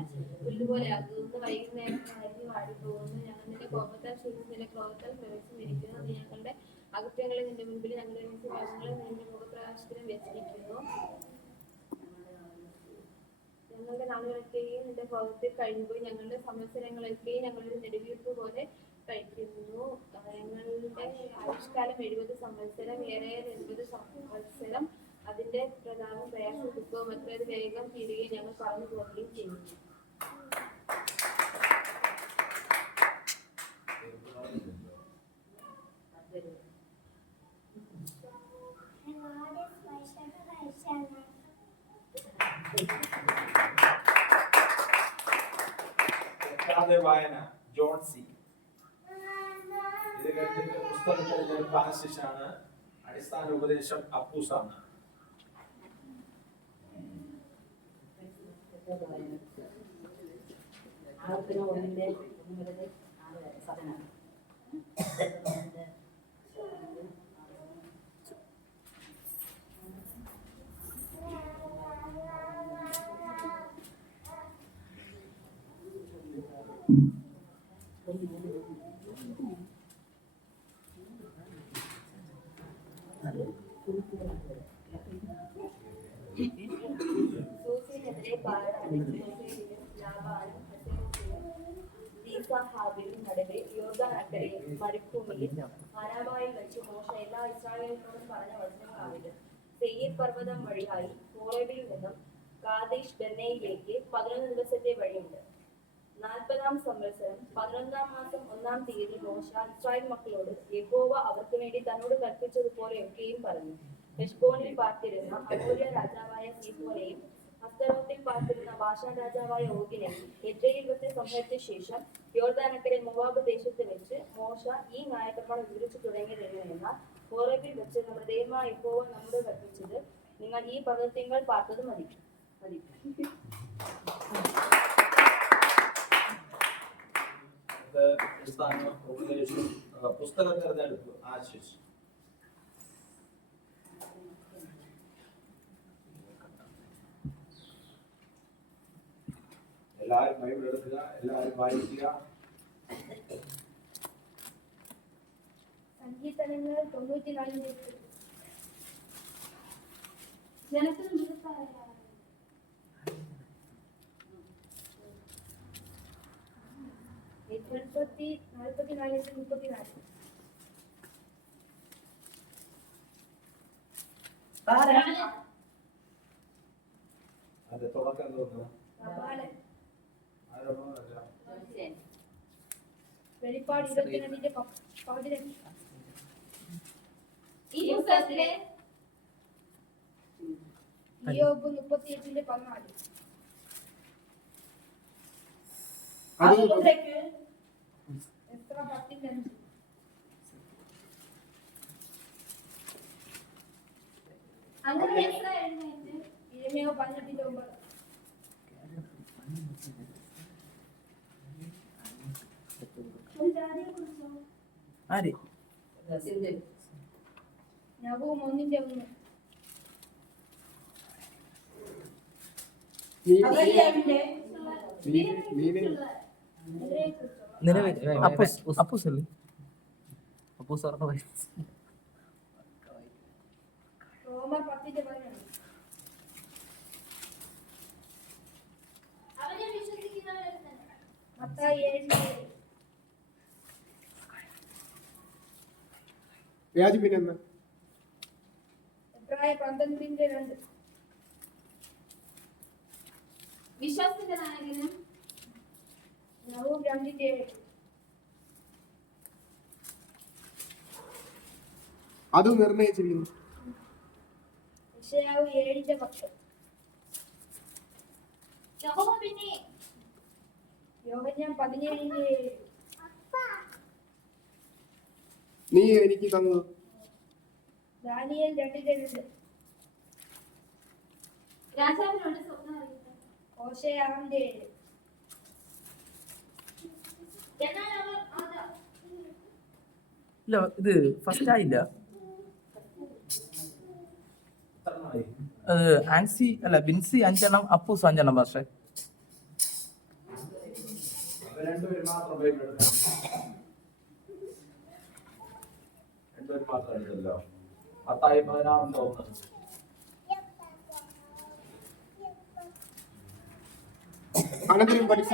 പുല്ലുപോലെ ആകുന്നു. വൈകുന്നേരം അരിഞ്ഞു വാടിപ്പോകുന്നു. ഞങ്ങൾ നിന്റെ കോപത്താൽ ക്ഷീണിച്ച് നിന്റെ ക്രോധത്താൽ പ്രവേശിച്ചിരിക്കുന്നു. നീ ഞങ്ങളുടെ അകൃത്യങ്ങളിൽ നിന്റെ മുൻപിൽ ഞങ്ങളുടെ നിത്യവാസങ്ങളിൽ നിന്റെ മുഖപ്രകാശത്തിനും വെച്ചിരിക്കുന്നു. ഞങ്ങളുടെ നാളുകളൊക്കെയും നിന്റെ കോപത്തിൽ കഴിഞ്ഞുപോയി. ഞങ്ങളുടെ സംവത്സരങ്ങളൊക്കെയും ഞങ്ങളുടെ നെടുവീർപ്പ് പോലെ കഴിക്കുന്നു. ഞങ്ങളുടെ ആയുഷ്കാലം 70 സംവത്സരം, ഏറെ 80 സംവത്സരം. അതിന്റെ പ്രധാനം പ്രയാസം ദുഃഖവും മറ്റൊരു വേഗം തീരുകയും ഞങ്ങൾ പറഞ്ഞു പോവുകയും ചെയ്യുന്നു. വായന ജോൺസി. ഇത് കഴിഞ്ഞിട്ട് പുസ്തകത്തിന്റെ പാസേജാണ് അടിസ്ഥാന ഉപദേശം അപ്പൂസാണ്. സൂഫിനെതിരെ ലാബാനും നടുവെ യോർദാൻ അക്കരയിൽ മരുഭൂമിയിൽ സെയീർ പർവ്വതം വഴിയായി ഹോറേബിൽ നിന്നും കാദേശ് ബർന്നേയിലേക്ക് 11 ദിവസത്തെ വഴിയുണ്ട്. 40-ാം സംവത്സരം 11-ാം മാസം 1-ാം തീയതി മോശ ഇസ്രായേൽ മക്കളോട് യഹോവ അവർക്ക് വേണ്ടി തന്നോട് കൽപ്പിച്ചതുപോലെയൊക്കെയും പറഞ്ഞു. ഹെശ്ബോനിൽ പാർത്തിരുന്ന അമോര്യ രാജാവായ സീഹോനെയും അസ്തരോത്തിൽ പാർത്തിരുന്ന ബാശാൻ രാജാവായ ഓഗിനെയും എദ്രയിൽ വെച്ച് സംഹരിച്ച ശേഷം യോർദാനക്കരെ മോവാബ് ദേശത്ത് വെച്ച് മോശ ഈ ന്യായപ്രമാണം വിവരിച്ചു തുടങ്ങിയതെന്നാൽ ഹോറേബിൽ വെച്ച് നമ്മുടെ ദൈവമായ യഹോവ നമ്മോട് കൽപ്പിച്ചത് നിങ്ങൾ ഈ പർവ്വതങ്ങൾ പാർത്തത് മതി. അടിസ്ഥാന ഉപദേശം പുസ്തകം തിരഞ്ഞെടുത്തു. ആശിഷ് എല്ലാവരും ബൈബിൾ എടുക്കുക, എല്ലാവരും വായിക്കുക. സങ്കീർത്തനങ്ങൾ 94 അതിന്റെ തുടക്കം തോന്നുന്നു. വെളിപ്പാട് 22-ന്റെ 12. ഇയ്യോബ് 38-ന്റെ 14. എത്ര 10-ന്റെ 5. ഇരമ്യാവ് 18-ന്റെ 9. ആര് നഹൂം 1-ന്റെ 1. നിലവിൽ അപ്പൂസ് അല്ലേ? അപ്പൂസ് പറഞ്ഞ റോമർ 10-ന്റെ 11. മത്തായി 7-ന്റെ 7. വ്യാജപിന്നെന്ന് എബ്രായ 12-ന്റെ 2. വിശ്വാസത്തിന്റെ നായകനും നഹൂം 2-ന്റെ 7. അത് നിർണയിച്ചിരിക്കുന്നു. യെശയ്യാവ് 7-ന്റെ 10. യഹോവ പിന്നെ യോഹന്നാൻ 17-ന്റെ 7. നീ എനിക്ക് തന്നത് ദാനിയേൽ 2-ന്റെ 2. രാജാവിനോട് സ്വപ്നം അറിയിച്ചു. ഹോശേയ 6-ന്റെ 7. എന്നാൽ അവർ ഇല്ല, ഇത് ഫസ്റ്റ് ആയില്ല. ആൻസി അല്ല ബിൻസി 5 അപ്പൂസ് 5 പക്ഷേ രണ്ടുപേരും മാത്രം ബൈബിൾ എടുക്കണം. രണ്ടുപേരും മാത്രം എടുത്തല്ലോ. മത്തായി 16-ന്റെ 1. അനന്തരം പഠിച്ച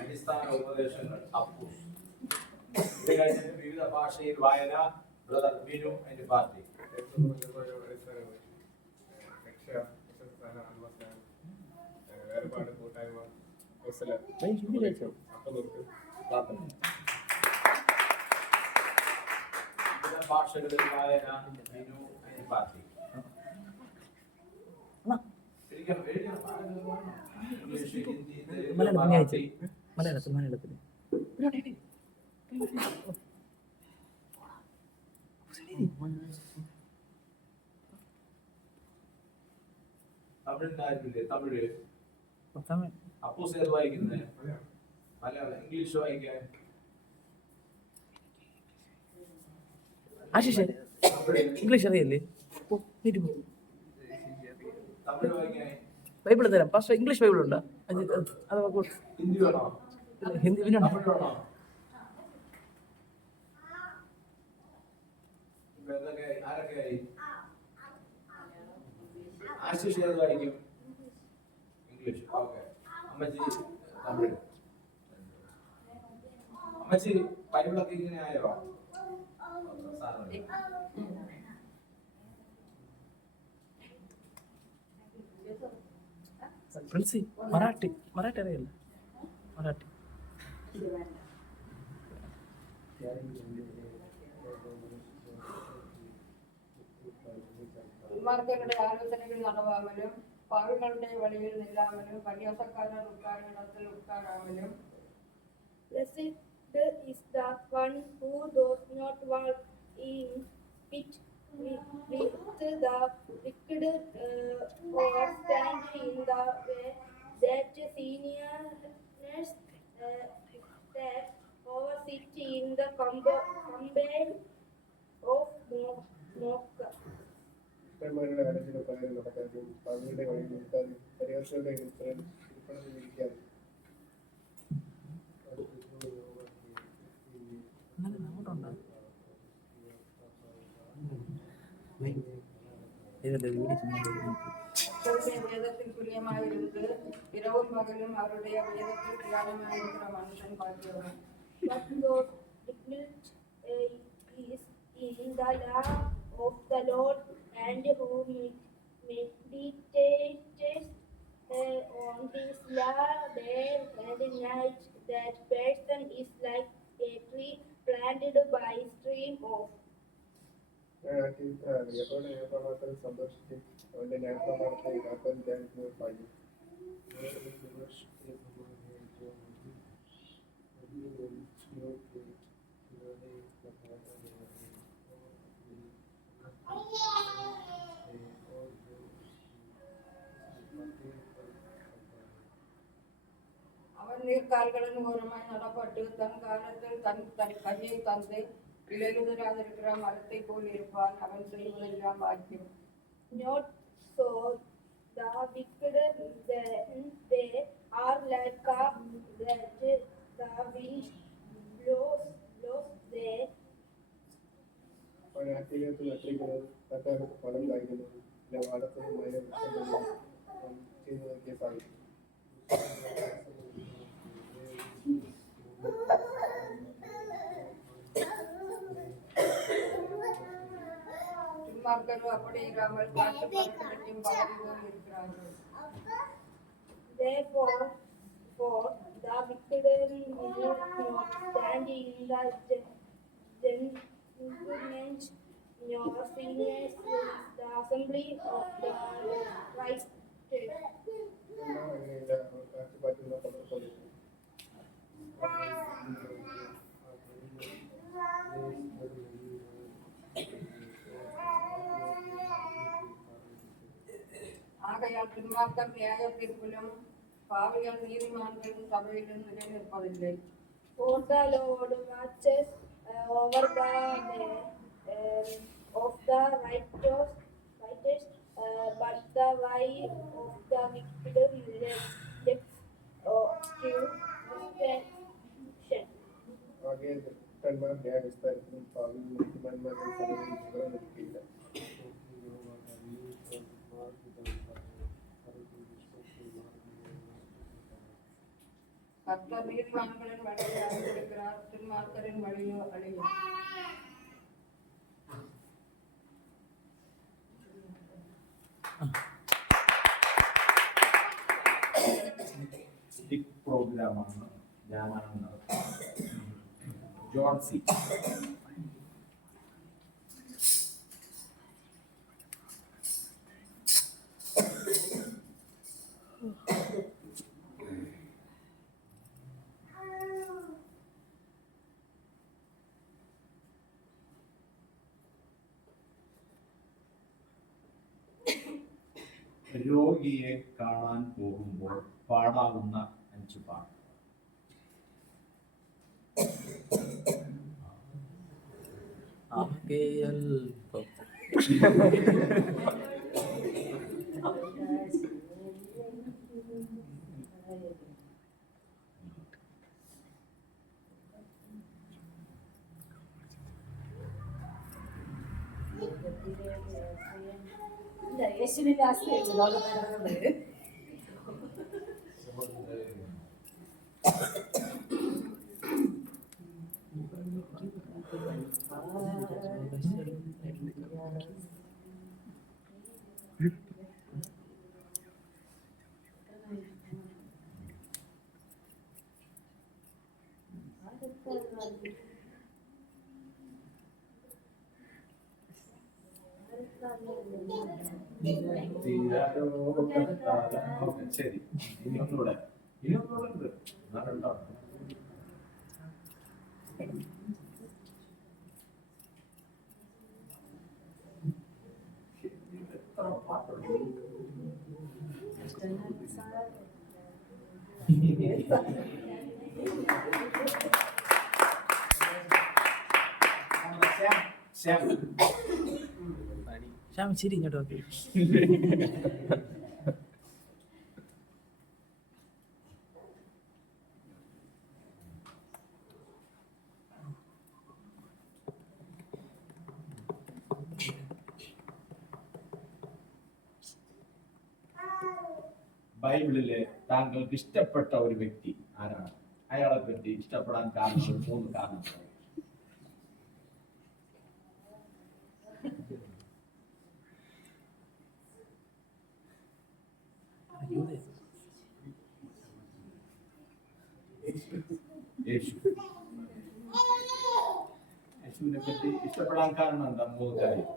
അടിസ്ഥാന ഉപദേശങ്ങൾ അപ്പൂസ്. ഇത് കഴിഞ്ഞിട്ട് വിവിധ ഭാഷയിൽ വായന ബ്രദർ ബിനു അതിന്റെ പാർട്ടി. വേർപാട് കൂട്ടായ്മ വിവിധ ഭാഷകളിൽ വായന ബിനു അതിന്റെ പാർട്ടി. ഇംഗ്ലീഷ്, ഹിന്ദി, തെലുങ്ക്, മറാഠി. മലയാളത്തിൽ തമിഴ്നാട്ടിലെ തമിഴ് അപ്പൂസ് ഏത് വായിക്കുന്നത്? മലയാളം. ഇംഗ്ലീഷ് വായിക്കാൻ ആശിഷേ ഇംഗ്ലീഷ് അറിയല്ലേ? തമിഴ് വായിക്കാൻ ബൈബിൾ തരാം പക്ഷേ ഇംഗ്ലീഷ് ബൈബിൾ ഉണ്ടോ? അത് ഹിന്ദി വേണോ? ഹിന്ദി പിന്നെ തമിഴ് വേണോ? ഇപ്പൊ എന്തൊക്കെ ആരൊക്കെയായി? ആശിഷ് ഏത് വായിക്കും? ഇംഗ്ലീഷ്. ഓക്കെ. അമ്മച്ചി തമിഴ്. അമ്മച്ചി ബൈബിളൊക്കെ ഇങ്ങനെ ആയോ? പ്രിൻസി മറാഠി അറിയില്ല. മറാഠി ദുർമാർഗ്ഗരുടെ ആലോചനകൾ നടവാമലും പാവികളുടെ വഴിയിൽ നില്ലാമലും പരിഹാസക്കാരൻ ഉட்காரிடத்தில் ഉட்காരാമലും. Blessed is the one who does not walk in it with the wicked, or stand in the way that sinners take, or sit in the company of mockers. ദുഷ്ടന്മാരുടെ ആലോചന പ്രകാരം നടക്കാതെയും പാപികളുടെ വഴിയിൽ നിൽക്കാതെയും പരിഹാസികളുടെ ഇരിപ്പിടത്തിൽ ഇരിക്കാതെയും அவருடைய வேதத்தில் பிரியமாயிருந்து இரவும் பகலும் அவருடைய வேதத்தில் தியானமாயிருக்கிற மனுஷன் பாக்கியவன். But those delight is in the law of the Lord, and who meditates on his law day and night, that person is like a tree planted by stream of. യഹോവയുടെ ന്യായപ്രമാണത്തിൽ സന്തോഷിച്ച് അവന്റെ ന്യായപ്രമാണത്തെ കാക്കാൻ ധ്യാനിക്കുന്നവർ ഭാഗ്യം. அவன் நீர்க்கால்களின் ஓரமாய் நடப்பட்டு தன் காலத்தில் தன் கையை தந்து இலையுதிராதிருக்கிற மரத்தை போல் இருப்பான். அவன் செய்வதெல்லாம் பாக்கியம். Not so the wicked, then they are like a that the wind blows there. അവൻ ആത്മീയത്തിൽ നട്ടിരിക്കുന്നത് തക്കാർക്ക് ഫലം കായ്ക്കുന്നത് പിന്നെ വാടത്തുമായ വൃക്ഷങ്ങളിൽ ചെയ്യുന്നതൊക്കെ സാധിക്കും. துன்மார்க்கரும் அப்படி இராமல் காட்டு பறக்கத்தையும் பதவியும் இருக்கிறார்கள். Therefore, for the wicked will not stand in the judgment, nor sinners in the assembly of the righteous. എന്നാൽ അങ്ങനെയില്ല, അവർ കാറ്റുപാറ്റുന്ന പത്രപ്പോലെ ஆகையால் துன்மார்க்கர் நியாய தீர்ப்பிலும் பாவிகள் நீதிமான்களின் சபையிலும் நிலைநிற்பதில்லை. For the Lord watches over the way of the righteous, but the way of the wicked leads to destruction. ആകെ ദുഷ്ടന്മാർ ന്യായവിസ്താരത്തിലും പാപികൾ നീതിമാന്മാരുടെ സഭയിൽ ചിലർ നിൽക്കില്ല. கர்த்தர் நீதிமான்களின் வழியை அறிந்திருக்கிறார், துன்மார்க்கரின் வழியோ அழியும். സ്റ്റിക് പ്രോഗ്രാമാണ് ഞാനാണ് നടത്തുന്നത്. ജോൺസി. രോഗിയെ കാണാൻ പോകുമ്പോൾ പാടാവുന്ന 5 പാട്ട്. യേശുവിന്റെ ആശ്രയിച്ച് ലോകപരങ്ങളുണ്ട്. ശരി, ഇനി ഒന്നുകൂടെ ഉണ്ട്. നാലുണ്ടോ? ശ്യാം ശരി ഇങ്ങോട്ട് നോക്കി. ബൈബിളിലെ താങ്കൾക്ക് ഇഷ്ടപ്പെട്ട ഒരു വ്യക്തി ആരാണ്? അയാളെ പറ്റി ഇഷ്ടപ്പെടാൻ കാരണം 3 കാരണം. യേശുവിനെ പറ്റി ഇഷ്ടപ്പെടാൻ കാരണം എന്താ? 3 കാര്യം.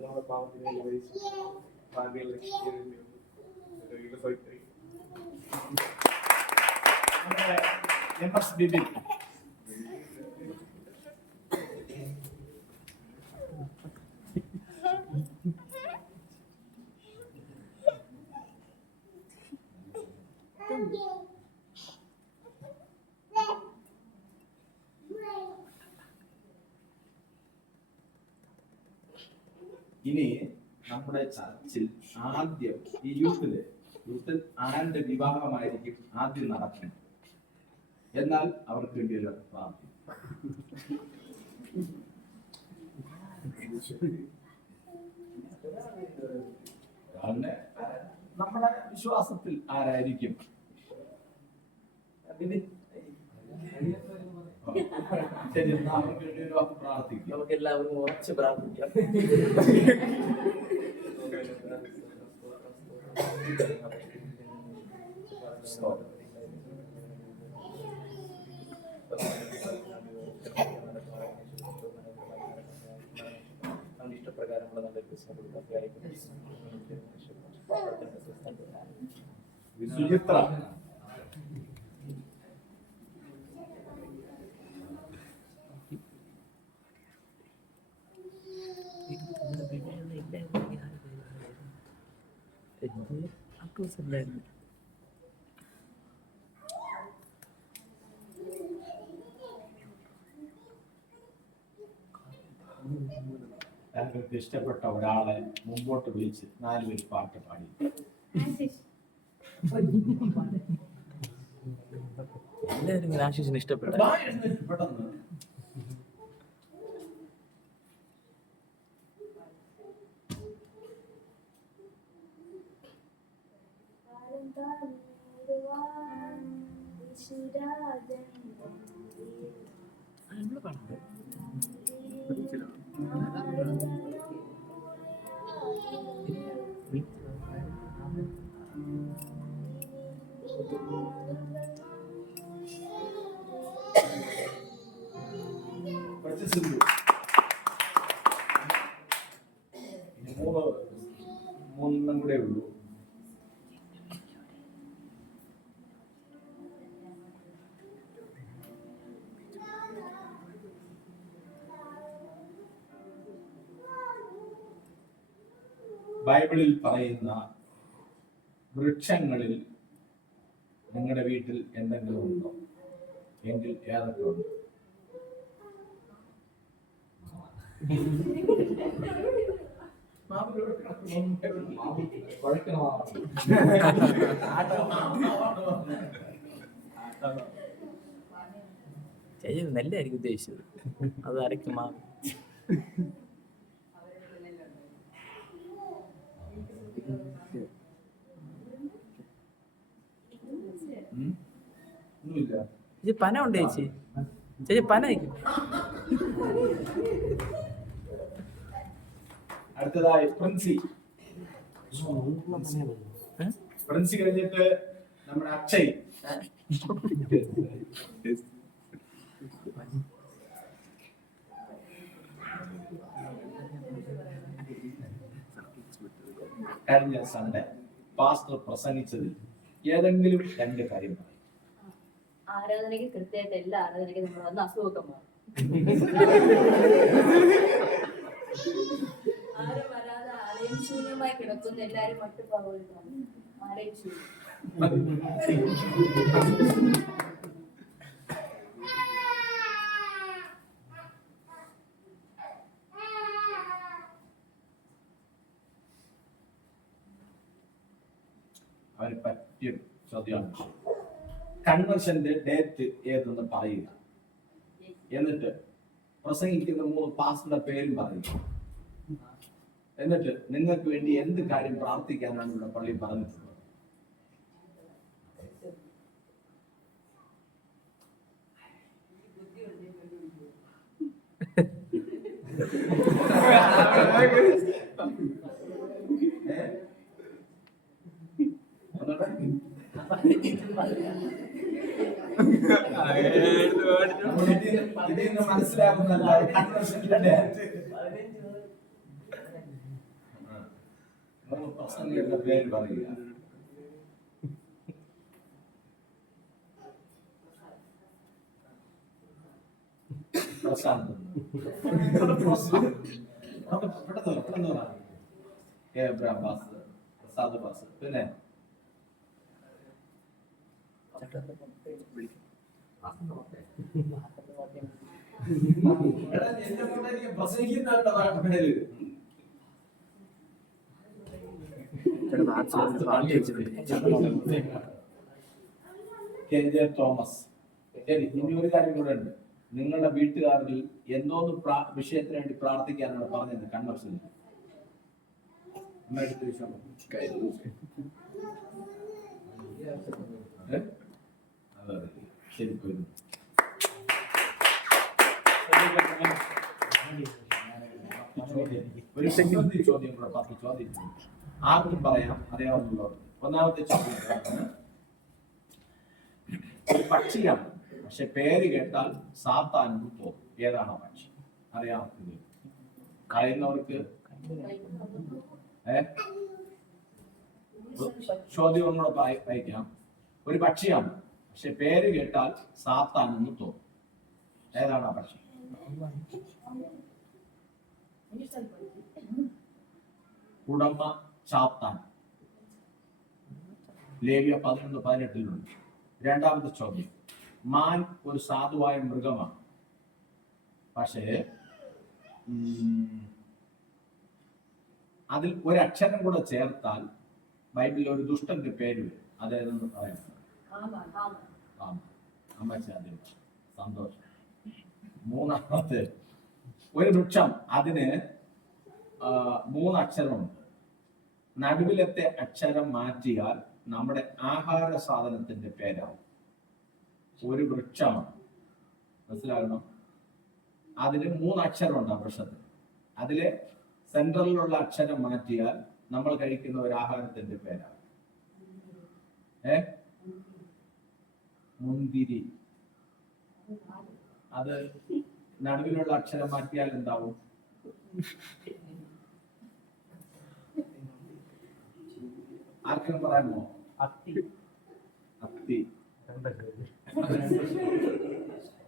നമ്മുടെ പാവത്തിനെ ഭാഗ്യം ലക്ഷ്യം ബിബിൻ ഇനി നമ്മുടെ ചർച്ചിൽ ആദ്യം ഈ യൂത്തിൽ ആരുടെ വിവാഹമായിരിക്കും ആദ്യം നടക്കുന്നത്. എന്നാൽ അവർക്ക് വേണ്ടി ഒരു പ്രാർത്ഥന. നമ്മുടെ വിശ്വാസത്തിൽ ആരായിരിക്കും? ശരി, അവർക്ക് വേണ്ടി ഒരു വാക്ക് പ്രാർത്ഥിക്കും. നമുക്ക് എല്ലാവരും ഉറച്ച് പ്രാർത്ഥിക്കാം. ഇഷ്ടപ്രകാരമുള്ള നല്ല സുചിത്ര താങ്കൾക്ക് ഇഷ്ടപ്പെട്ട ഒരാളെ മുമ്പോട്ട് വിളിച്ച് 4 പേര് പാട്ട് പാടി. എല്ലാവരും ആശിഷിന് ഇഷ്ടപ്പെട്ട പെട്ടെന്ന് മൂന്നെണ്ണം കൂടെ ഉള്ളൂ. ബൈബിളിൽ പറയുന്ന വൃക്ഷങ്ങളിൽ നിങ്ങളുടെ വീട്ടിൽ എന്തെങ്കിലും ഉണ്ടോ? എങ്കിൽ ഏതൊക്കെ ഉണ്ട്? ചേച്ചി നെല്ലായിരിക്കും ഉദ്ദേശിച്ചത്. അത് അരയ്ക്കും മാവ്. ഒന്നുമില്ല. ചേച്ചി പന ഉണ്ട് ചേച്ചി. ചേച്ചി പന വയ്ക്കും. അടുത്തതായി പ്രിൻസി. പ്രിൻസി കഴിഞ്ഞിട്ട് നമ്മുടെ അക്ഷയ്. കഴിഞ്ഞ സൺഡേ പാസ്റ്റർ പ്രസംഗിച്ചതിൽ ഏതെങ്കിലും 2 കാര്യം പറയും. ആരാധനയ്ക്ക് കൃത്യമായിട്ട് എല്ലാ ആരാധനയ്ക്കും നമ്മൾ വന്ന അസുഖമൊക്കെ മാറും. ആരും വരാതെ ആലയം ശൂന്യമായി കിടക്കുന്ന എല്ലാരും മട്ടുപാവുകയാണ്. ആലയം ശൂന്യം. അവന് പറ്റിയ ചോദ്യമാണ്. കൺവെൻഷന്റെ ഡേറ്റ് ഏതെന്ന് പറയുക, എന്നിട്ട് പ്രസംഗിക്കുന്ന 3 പാസ്റ്ററുടെ പേരും പറയുക, എന്നിട്ട് നിങ്ങൾക്ക് വേണ്ടി എന്ത് കാര്യം പ്രാർത്ഥിക്കാനാണ് ഇവിടെ പള്ളി പറഞ്ഞിട്ടുള്ളത്. ഇതിന്ന് മനസ്സിലാകുന്നല്ല കൺവെൻഷന്റെ ഡേറ്റ്. 3 പ്രസംഗികളുടെ പേര് പറയുക. പ്രശാന്ത്, എബ്രഹാം ബാസ്, പ്രസാദ് ബാസ്, പിന്നെ പ്രസംഗിക്കുന്ന പേര് കെ.ജെ. തോമസ്. ശരി, ഇനി ഒരു കാര്യം കൂടെ ഉണ്ട്. നിങ്ങളുടെ വീട്ടുകാരിൽ എന്തോന്ന് വിഷയത്തിന് വേണ്ടി പ്രാർത്ഥിക്കാനാണ് പറഞ്ഞത് കൺവെൻഷനിൽ? ശരി, പോയിരുന്നു. ഒരു ചോദ്യം കൂടെ 10 ചോദ്യം ആർക്കും പറയാം, അറിയാവുന്നവർ. ഒന്നാമത്തെ ചോദ്യം, ഒരു പക്ഷിയാണ്, പക്ഷെ പേര് കേട്ടാൽ സാത്താനെന്ന് തോന്നും. ഏതാണ് പക്ഷി? അറിയാവുന്നത് അറിയുന്നവർക്ക് ചോദ്യം ഒന്നുകൂടെ വായിക്കാം. ഒരു പക്ഷിയാണ്, പക്ഷെ പേര് കേട്ടാൽ സാത്താനെന്ന് തോന്നും. ഏതാണ് ആ പക്ഷി? ഉടമ ചാത്താൻ. ലേവ്യ 11:18 രണ്ടാമത്തെ ചോദ്യം, മാൻ ഒരു സാധുവായ മൃഗമാണ്, പക്ഷേ അതിൽ ഒരക്ഷരം കൂടെ ചേർത്താൽ ബൈബിളിൽ ഒരു ദുഷ്ടന്റെ പേര് വരും. അതേതെന്ന് പറയാം? സന്തോഷം. മൂന്നാമത്തെ, ഒരു വൃക്ഷം, അതിന് 3 അക്ഷരമുണ്ട്. നടുവിലത്തെ അക്ഷരം മാറ്റിയാൽ നമ്മുടെ ആഹാര സാധനത്തിന്റെ പേരാവും. ഒരു വൃക്ഷമാണ്, മനസ്സിലാകണം. അതിന് 3 അക്ഷരമുണ്ട് ആ വൃക്ഷത്തിന്. അതിലെ സെൻട്രലിലുള്ള അക്ഷരം മാറ്റിയാൽ നമ്മൾ കഴിക്കുന്ന ഒരു ആഹാരത്തിന്റെ പേരാണ്. മുന്തിരി. അത് നടുവിലുള്ള അക്ഷരം മാറ്റിയാൽ എന്താവും? ആർക്കും പറയാമോ? അത്തി.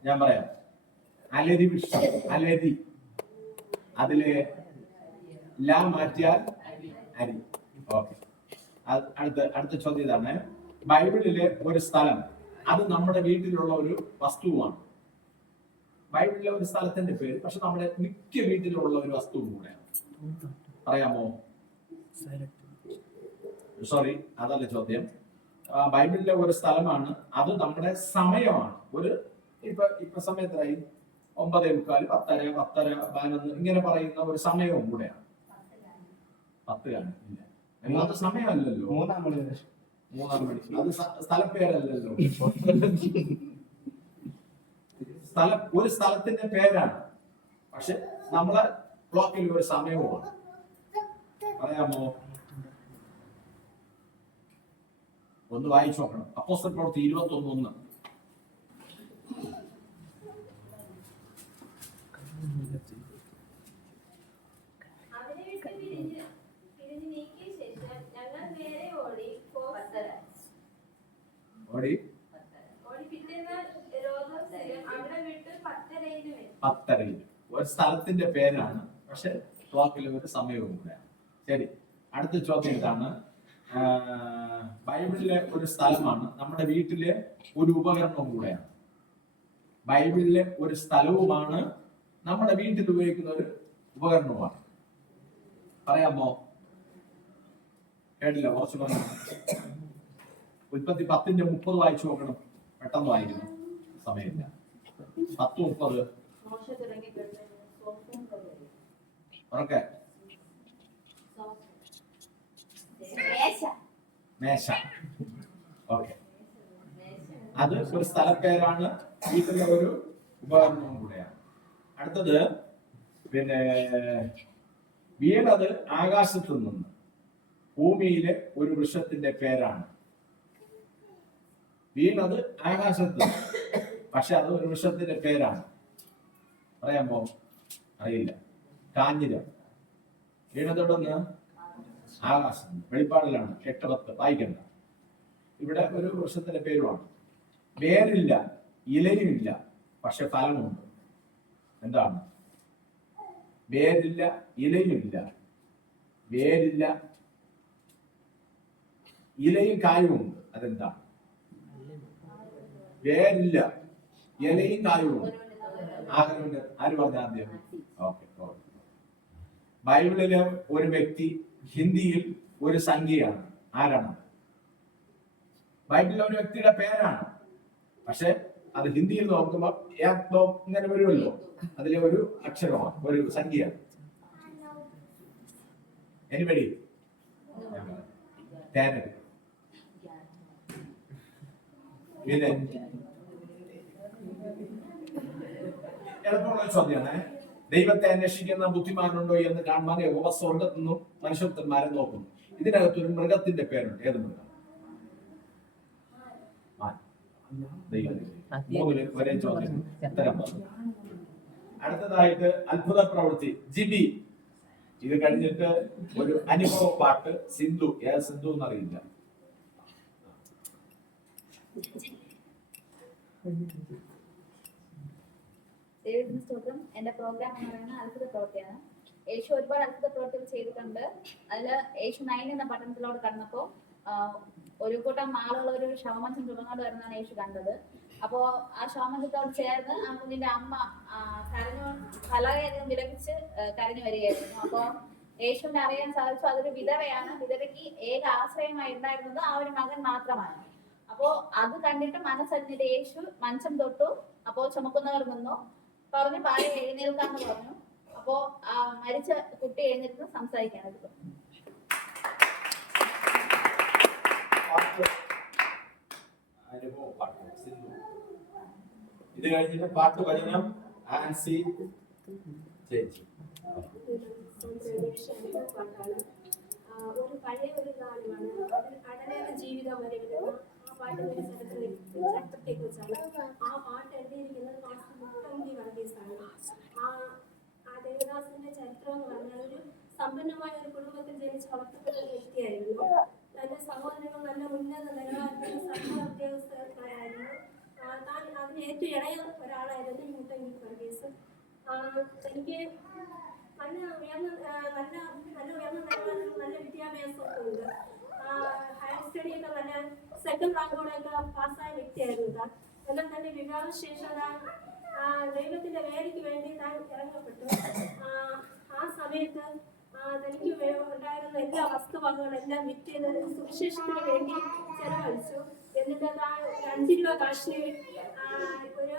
ഞാൻ പറയാം. അലരി വൃക്ഷം, അലരി. അതില് ല മാറ്റിയാൽ അരി. ഓക്കെ. അടുത്ത ചോദ്യം ഇതാണ്. ബൈബിളിലെ ഒരു സ്ഥലം, അത് നമ്മുടെ വീട്ടിലുള്ള ഒരു വസ്തുവാണ്. ബൈബിളിലെ ഒരു സ്ഥലത്തിന്റെ പേര്, പക്ഷെ നമ്മുടെ മിക്ക വീട്ടിലുള്ള ഒരു വസ്തുവും കൂടെയാണ്. പറയാമോ? സോറി, അതല്ല ചോദ്യം. ബൈബിളിലെ ഒരു സ്ഥലമാണ്, അത് നമ്മുടെ സമയമാണ്. ഒരു ഇപ്പൊ സമയത്തായി 9:45, 10:30, 10:11 ഇങ്ങനെ പറയുന്ന ഒരു സമയവും കൂടെയാണ്. 10 ആണ് ഇല്ല, അല്ലാത്ത സമയമല്ലല്ലോ. 3 മണി വരെ. 3 മണി അത് സ്ഥലപ്പേരല്ലല്ലോ. ഒരു സ്ഥലത്തിന്റെ പേരാണ്, പക്ഷെ നമ്മളെ ക്ലോക്കിൽ ഒരു സമയവുമാണ്. പറയാമോ? ഒന്ന് വായിച്ചു നോക്കണം. അപ്പോസ്തല പ്രവൃത്തി 21:1. അവരെ വിട്ട് പിരിഞ്ഞ് നീക്കിയ ശേഷം ഞങ്ങൾ നേരെ ഓടി പിറ്റേന്നാൾ രോഗസ്ഥലം അവിടെ വിട്ട് 10:30 വരെ. 10:30 ഒരു സ്ഥലത്തിന്റെ പേരാണ്, പക്ഷെ ക്ലോക്കിൽ ഒരു സമയവും കൂടെയാണ്. ശരി, അടുത്ത ചോദ്യം ഇതാണ്. ബൈബിളിലെ ഒരു സ്ഥലമാണ്, നമ്മുടെ വീട്ടിലെ ഒരു ഉപകരണവും കൂടെയാണ്. ബൈബിളിലെ ഒരു സ്ഥലവുമാണ്, നമ്മുടെ വീട്ടിൽ ഉപയോഗിക്കുന്ന ഒരു ഉപകരണവുമാണ്. പറയാമോ? കേട്ടില്ല, കുറച്ച് പറഞ്ഞു. ഉൽപ്പത്തി 10:30 വായിച്ചു നോക്കണം. പെട്ടെന്ന് വായിക്കണം, സമയമില്ല. 10:30 മോശ തുടങ്ങിക്കഴിഞ്ഞാൽ സോഫും കൊണ്ടുവരും. ഉറക്കെ. മേശ. ഓക്കെ, അത് ഒരു സ്ഥലപ്പേരാണ്, വീട്ടിലെ ഒരു ഉപകരണവും കൂടെയാണ്. അടുത്തത് പിന്നെ വീണത് ആകാശത്തു നിന്ന് ഭൂമിയിലെ ഒരു വൃക്ഷത്തിന്റെ പേരാണ്. വീണത് ആകാശത്ത്, പക്ഷെ അത് ഒരു വൃക്ഷത്തിന്റെ പേരാണ്. പറയാമോ? അറിയില്ല. കാഞ്ഞിരം. വീണതൊടൊന്ന് ആകാശം. വെളിപ്പാടിലാണ് 8:10. വായിക്കണ്ട. ഇവിടെ ഒരു വൃക്ഷത്തിന്റെ പേരുമാണ്. വേരില്ല, ഇലയുമില്ല, പക്ഷെ ഫലമുണ്ട്. എന്താണ്? വേരില്ല, ഇലയുമില്ല. വേരില്ല, ഇലയും കായുമുണ്ട്. അതെന്താണ്? വേരില്ല, ഇലയും കായുമുണ്ട്. ആര് പറഞ്ഞ ആദ്യം? ഓക്കെ. ബൈബിളിലെ ഒരു വ്യക്തി ഹിന്ദിയിൽ ഒരു സംഖ്യയാണ്. ആരാണ്? ബൈബിളിലെ ഒരു വ്യക്തിയുടെ പേരാണ്, പക്ഷെ അത് ഹിന്ദിയിൽ നോക്കുമ്പോൾ ഇങ്ങനെ വരുമല്ലോ, അതിലെ ഒരു അക്ഷരമാണ്, ഒരു സംഖ്യയാണ്. എനിബഡി? പിന്നെ എളുപ്പമുള്ള ചോദ്യമാണ്. ദൈവത്തെ അന്വേഷിക്കുന്ന ബുദ്ധിമാനുണ്ടോ എന്ന് കാണുവാൻ യഹോവ സ്വർഗ്ഗത്തു നിന്നും മനുഷ്യപുത്രന്മാരെ നോക്കുന്നു. ഇതിനകത്തൊരു മൃഗത്തിന്റെ പേരുണ്ട്. ഏത് മൃഗം? ഒരേ ചോദ്യം, ഉത്തരം. അടുത്തതായിട്ട് അത്ഭുത പ്രവൃത്തി. ജിബി. ഇത് കഴിഞ്ഞിട്ട് ഒരു അനുഭവ പാട്ട്. സിന്ധു. ഏത് സിന്ധു എന്നറിയില്ല. ദൈവത്തിന് സ്തോത്രം. എന്റെ പ്രോഗ്രാം എന്ന് പറയുന്നത് അത്ഭുത പ്രവൃത്തിയാണ്. യേശു ഒരുപാട് അത്ഭുത പ്രവൃത്തികൾ ചെയ്തിട്ടുണ്ട്. അതില് യേശു 9 എന്ന പട്ടണത്തിലോട് കടന്നപ്പോ ഒരു കൂട്ടം ആളുകൾ ഒരു ശവമഞ്ചം ചുമന്നുകൊണ്ട് വരുന്നതാണ് യേശു കണ്ടത്. അപ്പോ ആ ശവമഞ്ചത്തോട് ചേർന്ന് ആ കുഞ്ഞിന്റെ അമ്മ വളരെയധികം വിലപിച്ച് കരഞ്ഞു വരികയായിരുന്നു. അപ്പോ യേശുവിനെ അറിയാൻ സാധിച്ചു അതൊരു വിധവയാണ്. വിധവയ്ക്ക് ഏക ആശ്രയമായി ഉണ്ടായിരുന്നത് ആ ഒരു മകൻ മാത്രമാണ്. അപ്പോ അത് കണ്ടിട്ട് മനസ്സറിഞ്ഞിട്ട് യേശു മഞ്ചം തൊട്ടു. അപ്പോ ചുമക്കുന്നവർ നിന്നു. പറഞ്ഞു ഭാര്യ എഴുന്നേൽക്കാന്ന് പറഞ്ഞു. അപ്പോ ആ മരിച്ച കുട്ടി എഴുന്നേൽന്ന് സംസാരിക്കാനത്. ഇത് കഴിഞ്ഞിട്ട് പാട്ട് ഭജനം ആൻസി ചേച്ചി. പാട്ടാണ്. ഒരു പഴയ ഒരു ഗാനമാണ്. അടലേറെ ജീവിതം വരെ വരുന്ന ആ പാട്ടിന്റെ ചരിത്രത്തെ കുറിച്ചാണ്. ആ പാട്ട് എഴുതിയിരിക്കുന്നത് മാസ്റ്റർ മുത്തമ്പി വർഗീസാണ്. ആ ദേവദാസിന്റെ ചരിത്രം എന്ന് പറഞ്ഞാൽ ഒരു സമ്പന്നമായ ഒരു കുടുംബത്തിൽ ജനിച്ച് വളർത്തപ്പെട്ട ഒരു വ്യക്തിയായിരുന്നു. തന്റെ സഹോദരങ്ങൾ നല്ല ഉന്നത നിലവാരത്തിലുള്ള സർക്കാർ ഉദ്യോഗസ്ഥന്മാരായിരുന്നു. താൻ അതിന് ഏറ്റവും ഇളയ ഒരാളായിരുന്നു ഈ മുത്തമ്പി വർഗീസ്. എനിക്ക് നല്ല ഉയർന്ന നിലവാരത്തിൽ നല്ല വിദ്യാഭ്യാസമൊക്കെ ഉണ്ട്. ഹയർ സ്റ്റഡിയൊക്കെ നല്ല സെക്കൻഡ് റാങ്കോടെയൊക്കെ പാസ്സായ വ്യക്തിയായിരുന്നു താൻ. എന്നാൽ തന്റെ വിവാഹശേഷം താൻ ദൈവത്തിന്റെ വേലയ്ക്ക് വേണ്ടി താൻ ഇറങ്ങപ്പെട്ടു. ആ സമയത്ത് തനിക്ക് ഉണ്ടായിരുന്ന എല്ലാ വസ്തുവകകളെല്ലാം വിറ്റ് സുവിശേഷത്തിന് വേണ്ടി ചെലവഴിച്ചു. എന്നിട്ട് താൻ 5 രൂപ കാശിന് ഒരു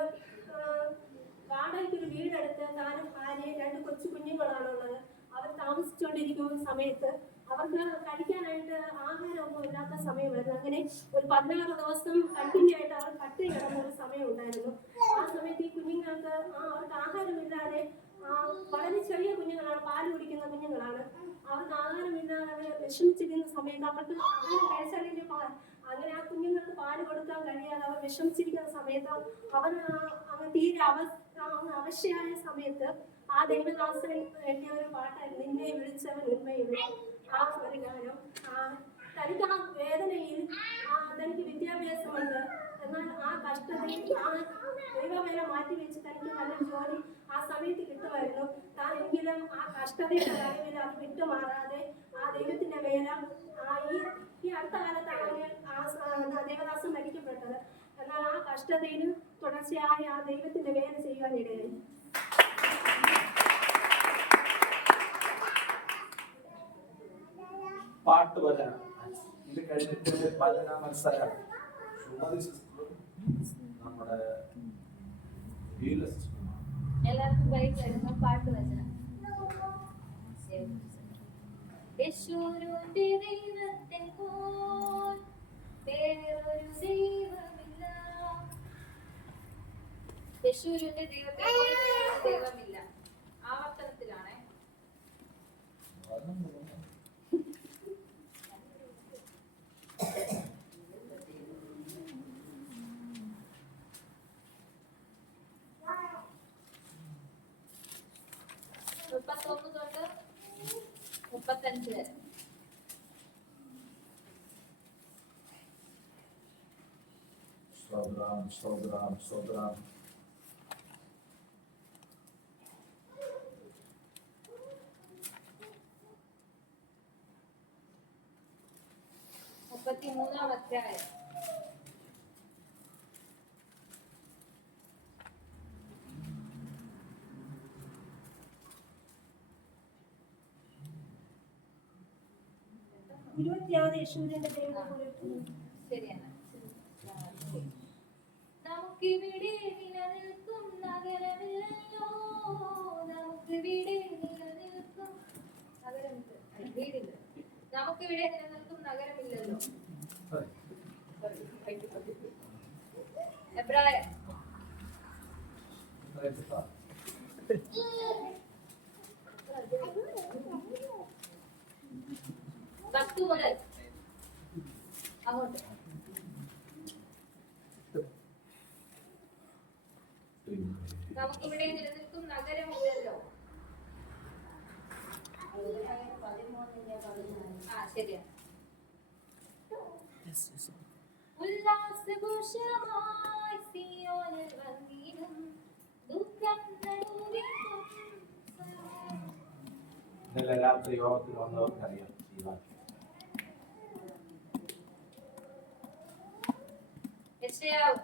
കൊച്ചു കുഞ്ഞുങ്ങളാണുള്ളത്. അവർ താമസിച്ചുകൊണ്ടിരിക്കുന്ന സമയത്ത് അവർക്ക് കഴിക്കാനായിട്ട് ആഹാരമൊന്നും ഇല്ലാത്ത സമയമായിരുന്നു. അങ്ങനെ ഒരു 16 ദിവസം കണ്ടിന്യൂ ആയിട്ട് അവർ കട്ട് കിടന്ന ഒരു സമയം ഉണ്ടായിരുന്നു. ആ സമയത്ത് ഈ കുഞ്ഞുങ്ങൾക്ക് അവർക്ക് ആഹാരമില്ലാതെ, വളരെ ചെറിയ കുഞ്ഞുങ്ങളാണ്, പാല് കുടിക്കുന്ന കുഞ്ഞുങ്ങളാണ്, അവർക്ക് ആഹാരമില്ലാതെ വിഷമിച്ചിരിക്കുന്ന സമയത്ത് അവർക്ക് ആഹാരം കഴിച്ചാലെങ്കിൽ അങ്ങനെ ആ കുഞ്ഞുങ്ങൾക്ക് പാല് കൊടുക്കാൻ കഴിയാതെ അവർ വിഷമിച്ചിരിക്കുന്ന സമയത്ത് അവർ അങ്ങ് തീരെ അവശയായ സമയത്ത് ആ ദൈവദാസൻ എഴുതിയ ഒരു പാട്ടായിരുന്നു നിന്നെ വിളിച്ചവൻ ഉണ്മയുള്ള. ആ ഒരു ഗാനം തനിക്ക് ആ വേദനയിൽ തനിക്ക് വിദ്യാഭ്യാസമുണ്ട്, എന്നാൽ ആ കഷ്ടതയിൽ ആ ദൈവവേല മാറ്റിവെച്ച് തനിക്ക് നല്ലൊരു ജോലി ആ സമയത്ത് കിട്ടുമായിരുന്നു. താനെങ്കിലും ആ കഷ്ടതയുടെ കാര്യത്തിൽ അത് വിട്ടുമാറാതെ ആ ദൈവത്തിന്റെ വേല ഈ അടുത്ത കാലത്താണ് ആ ദേവദാസൻ മരിക്കപ്പെട്ടത്. എന്നാൽ ആ കഷ്ടതയിൽ തുടർച്ചയായി ആ ദൈവത്തിന്റെ വേല ചെയ്യുവാനിടയായി. പാട്ട് വചനം ഇത് കഴിഞ്ഞിട്ട് ഭജന മത്സരം നമ്മുടെ എല്ലാവർക്കും ബൈക്ക് പാട്ട് വചനം. യേശുവിന്റെ ദൈവത്തെ പോൽ വേറൊരു ദൈവമില്ല. യേശുവിന്റെ ദൈവത്തെ പോൽ വേറൊരു ദൈവമില്ല. ആവർത്തനത്തിലാണ്. തൊട്ട് 35 വരെ. സ്തോത്രം. 33-ാം അധ്യായം. യേശുവിന്റെ ദൈവം ശരിയാണ്. നമുക്കിവിടെ നിലനിൽക്കും നഗരമില്ലല്ലോ, നമുക്കിവിടെ നിലനിൽക്കും വീടില്ല, നമുക്കിവിടെ നിലനിൽക്കും നഗരമില്ലല്ലോ. എബ്രായർ 10 മുതൽ അങ്ങോട്ട്. നമുക്കിവിടെ നിലനിൽക്കും നഗരമില്ലല്ലോ. ശരിയാണ്. ഉല്ലാസഘോഷമായി സിയോനിൽ വന്നിടും, ദുഃഖം നടുവിലും. ഇന്നലെ രാത്രി യോഗത്തിൽ വന്നവർക്കറിയാം ഈ വാക്യം. യെശയ്യാവ്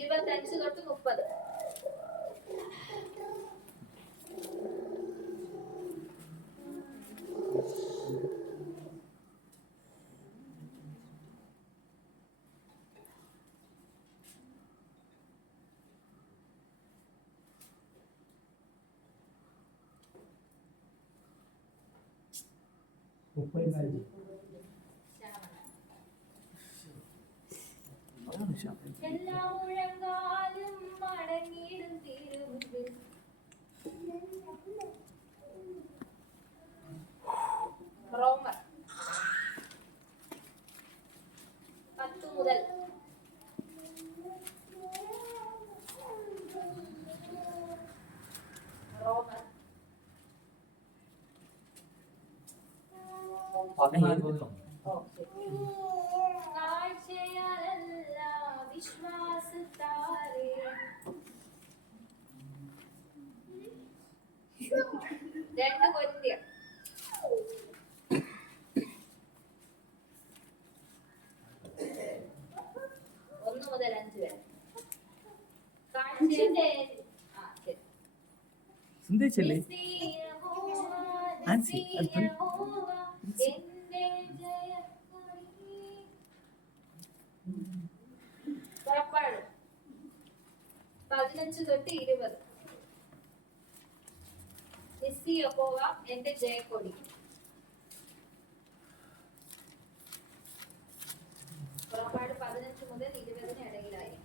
25 തൊട്ട് 30. എല്ലാ മുഴങ്കാലും മടങ്ങിയിടും തിരുമുമ്പിൽ. റോമർ 10 മുതൽ. റോമർ 14 കാഴ്ചയാലല്ല വിശ്വാസത്താലേ 2 കൊരിന്ത്യർ 1 മുതൽ 5 വരെ. കാഴ്ചയുടെ ശരി. ചിന്തിച്ചില്ലേ ആൻസി അല്പം പുറപ്പാട് 15 തൊട്ട് 20. നിസ്സി യഹോവ എന്റെ ജയക്കൊടി. പുറപ്പാട് 15 മുതൽ 20 ഇടയിലായി.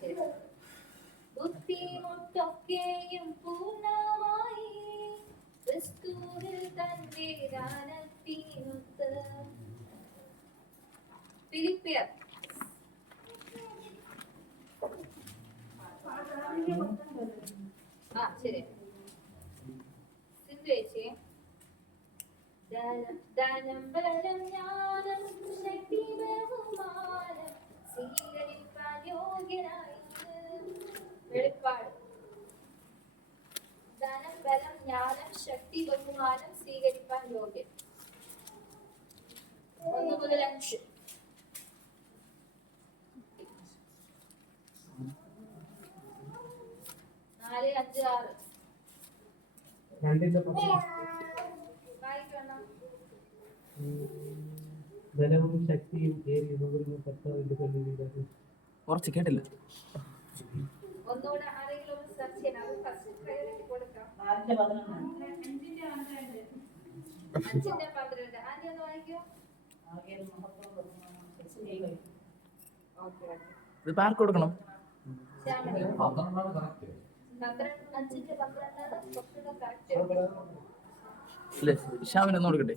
ശരി. ബുദ്ധിമുട്ടൊക്കെയും പൂർണ്ണമായി ക്രിസ്തുവിൽ തന്റെ ദാനത്തിനൊത്ത്. ഫിലിപ്പിയർ ശരി. സിന്ധു ചേച്ചി. ധനം ബലം ജ്ഞാനം ശക്തി ബഹുമാനം സ്വീകരിക്കാൻ യോഗ്യനായി. വെളിപ്പാട്. ധനം ബലം ജ്ഞാനം ശക്തി ബഹുമാനം സ്വീകരിക്കാൻ യോഗ്യൻ. 1 മുതൽ 5. 4, 5, 6. വായിക്കണം. ധനവും ശക്തിയും കർത്താവിന്റെ സന്നിധിയിൽ കുറച്ച് കേട്ടില്ല. ഒന്നുകൂടെ ആരെങ്കിലും ഒന്ന് സെർച്ച് ചെയ്യണം. അത് ഫസ്റ്റ് പ്രയോറിറ്റി കൊടുക്കാം. 5-12. ആദ്യം ഒന്ന് വായിക്കോ. ഓക്കെ. ഇത് ആർക്ക് കൊടുക്കണം? ശ്യാമിനി. 12 കറക്റ്റ്. 5-12 കറക്റ്റ്. ഇല്ലേ ശ്യാമിന് ഒന്ന് കൊടുക്കട്ടെ.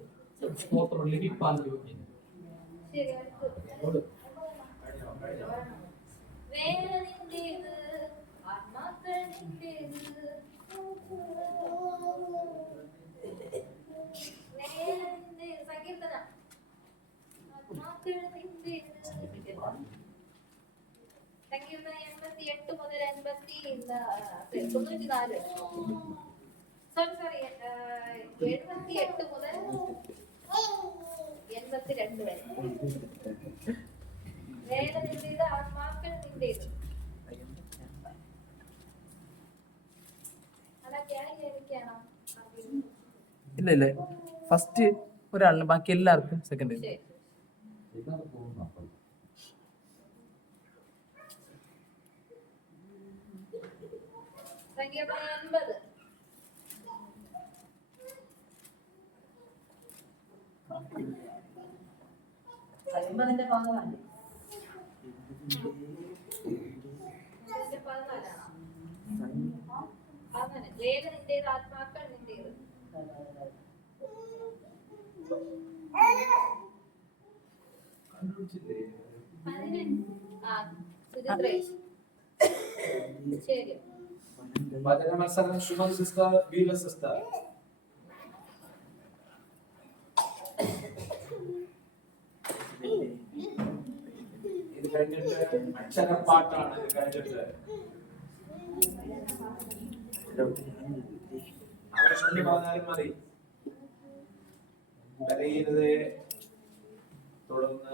സ്തോത്രം ലഭിപ്പാൻ യോഗ്യൻ. ശരി. അടുത്ത്. വേല നിന്റേത്, ആത്മാക്കൾ നിന്റേത്. വേല നിന്റേത്. സങ്കീർത്തനം. ആത്മാക്കൾ നിന്റേത്. സങ്കീർത്തനം 88 മുതൽ 94. സോറി 78 മുതൽ 82 വരെ. വേല നിന്റേത്, ആത്മാക്കൾ നിന്റേത്. അതൊക്കെ എനിക്കാണോ? ഇല്ല ഇല്ല ഫസ്റ്റ് ഒരാളിന് ബാക്കി എല്ലാവർക്കും സെക്കൻഡ്. ശരി. സങ്കീർത്തനം 80. അതിന്റെ ഭാഗമല്ലേ ഇതിന്റെ 14 അങ്ങനെ. വേല നിന്റേത്, ആത്മാക്കൾ നിന്റേത്. സുജിത്രേഷ്. ശരി. വചന മത്സരം സുമൻ സിസ്റ്റർ, ബീല സിസ്റ്റർ. ഇത് കഴിഞ്ഞിട്ട് അക്ഷരപ്പാട്ടാണ്. ഇത് കഴിഞ്ഞിട്ട് അവരെ ചൊല്ലി പറഞ്ഞാലും മതി. കരയരുതേ. തുടർന്ന്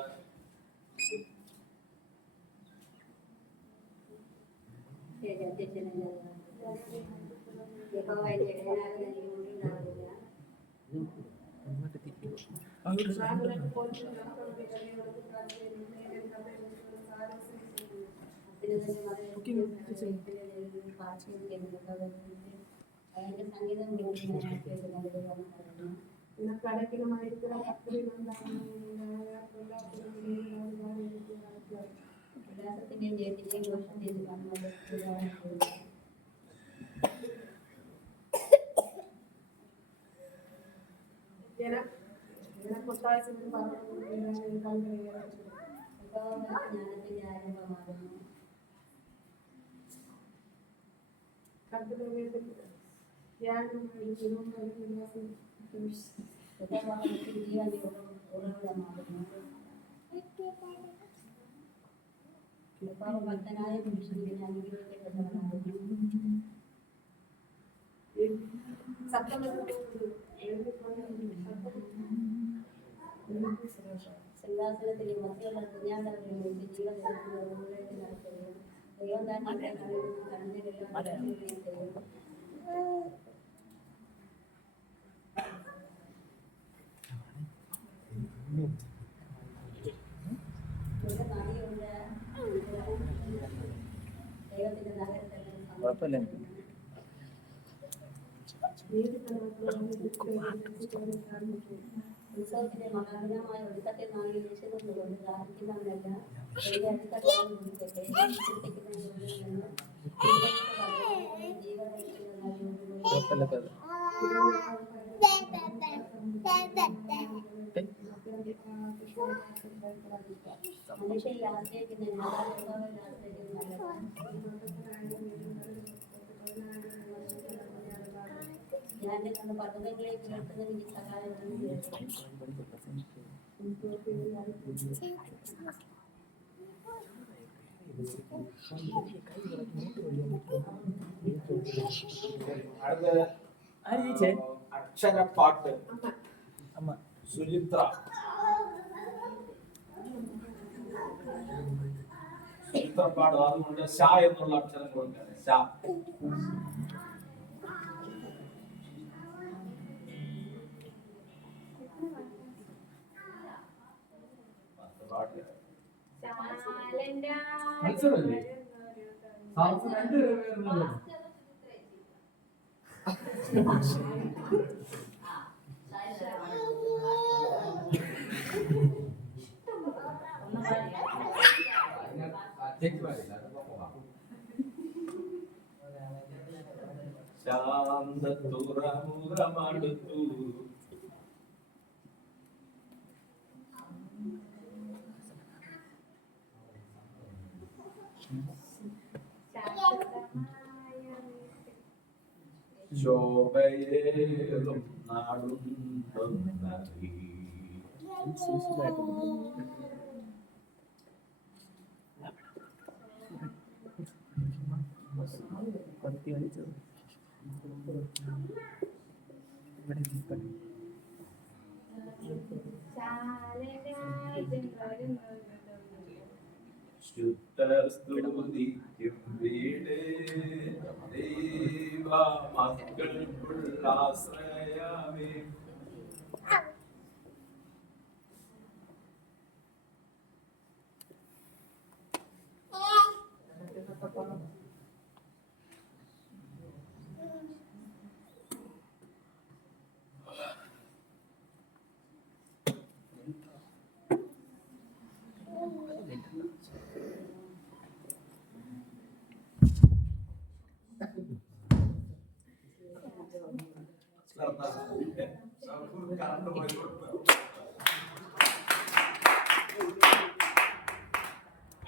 ഭക്തനായ പുരുഷനെ അനുഗ്രഹിക്കപ്പെട്ടവനാകുന്നു. സിംഹാസനത്തിലെ മധ്യമുള്ള കുഞ്ഞാണ്ടവരുടെ ദൈവം തന്നെ ദൈവത്തിന്റെ നഗരത്തിൽ കുഴപ്പമില്ല. ഉത്സവത്തിന്റെ മഹാദിനമായ ഒടുക്കത്തെ നാളിൽ യേശുക്രിസ്തുവിനോട് പ്രാർത്ഥിക്കുന്നവരല്ല അടിത്തട്ടാണ് കുടിക്കട്ടെ മനുഷ്യൻ ആശ്രയിക്കുന്ന ഞാൻ കണ്ട പദവികളെ കേൾക്കുന്ന എനിക്ക് സഹായം അടുത്ത അക്ഷരപ്പാട്ട് അമ്മ സുചിത്ര. സുചിത്രപ്പാട് അതുകൊണ്ട് ശ എന്നുള്ള അക്ഷരം കൊടുക്കാണ്. ശ. മത്സരമല്ലേ? സാംസ് രണ്ട് പേരുണ്ടല്ലോ. ശാന്തതുറമുറമടുത്തു ശോഭയേറും നാടുന്നറി. ശുദ്ധസ്തുതിക്കും വീട് ദൈവ മക്കൾക്കുള്ള ആശ്രയമേ.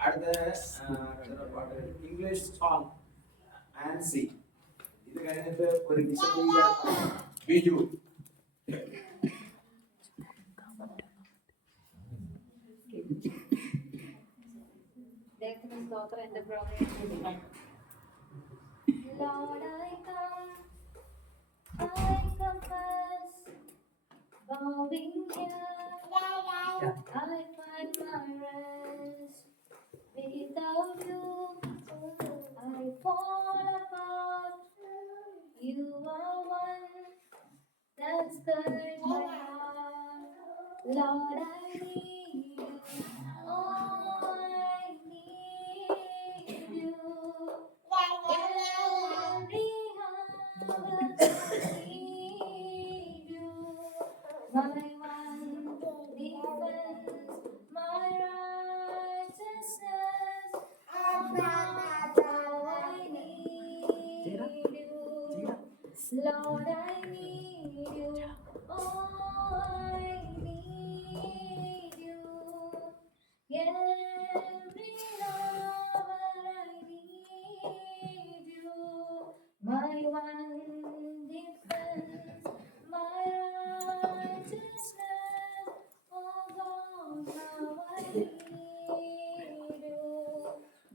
അടുത്ത പാട്ട് ഇംഗ്ലീഷ് സോങ് ആൻസി. ഇത് കഴിഞ്ഞിട്ട് ഒരു വിശദീകരണം ബിജു. എന്റെ programme Lord, I confess, bowing here, I find my rest. Without you, I fall apart. You are one that stirs my heart. Lord, I need you. Oh, I need you. Every hour I need you. My one defense, my righteousness. How I need you. Lord, I need you. Oh, I need you. Every hour I need you. My one defense, my righteousness. Oh God, how I need you.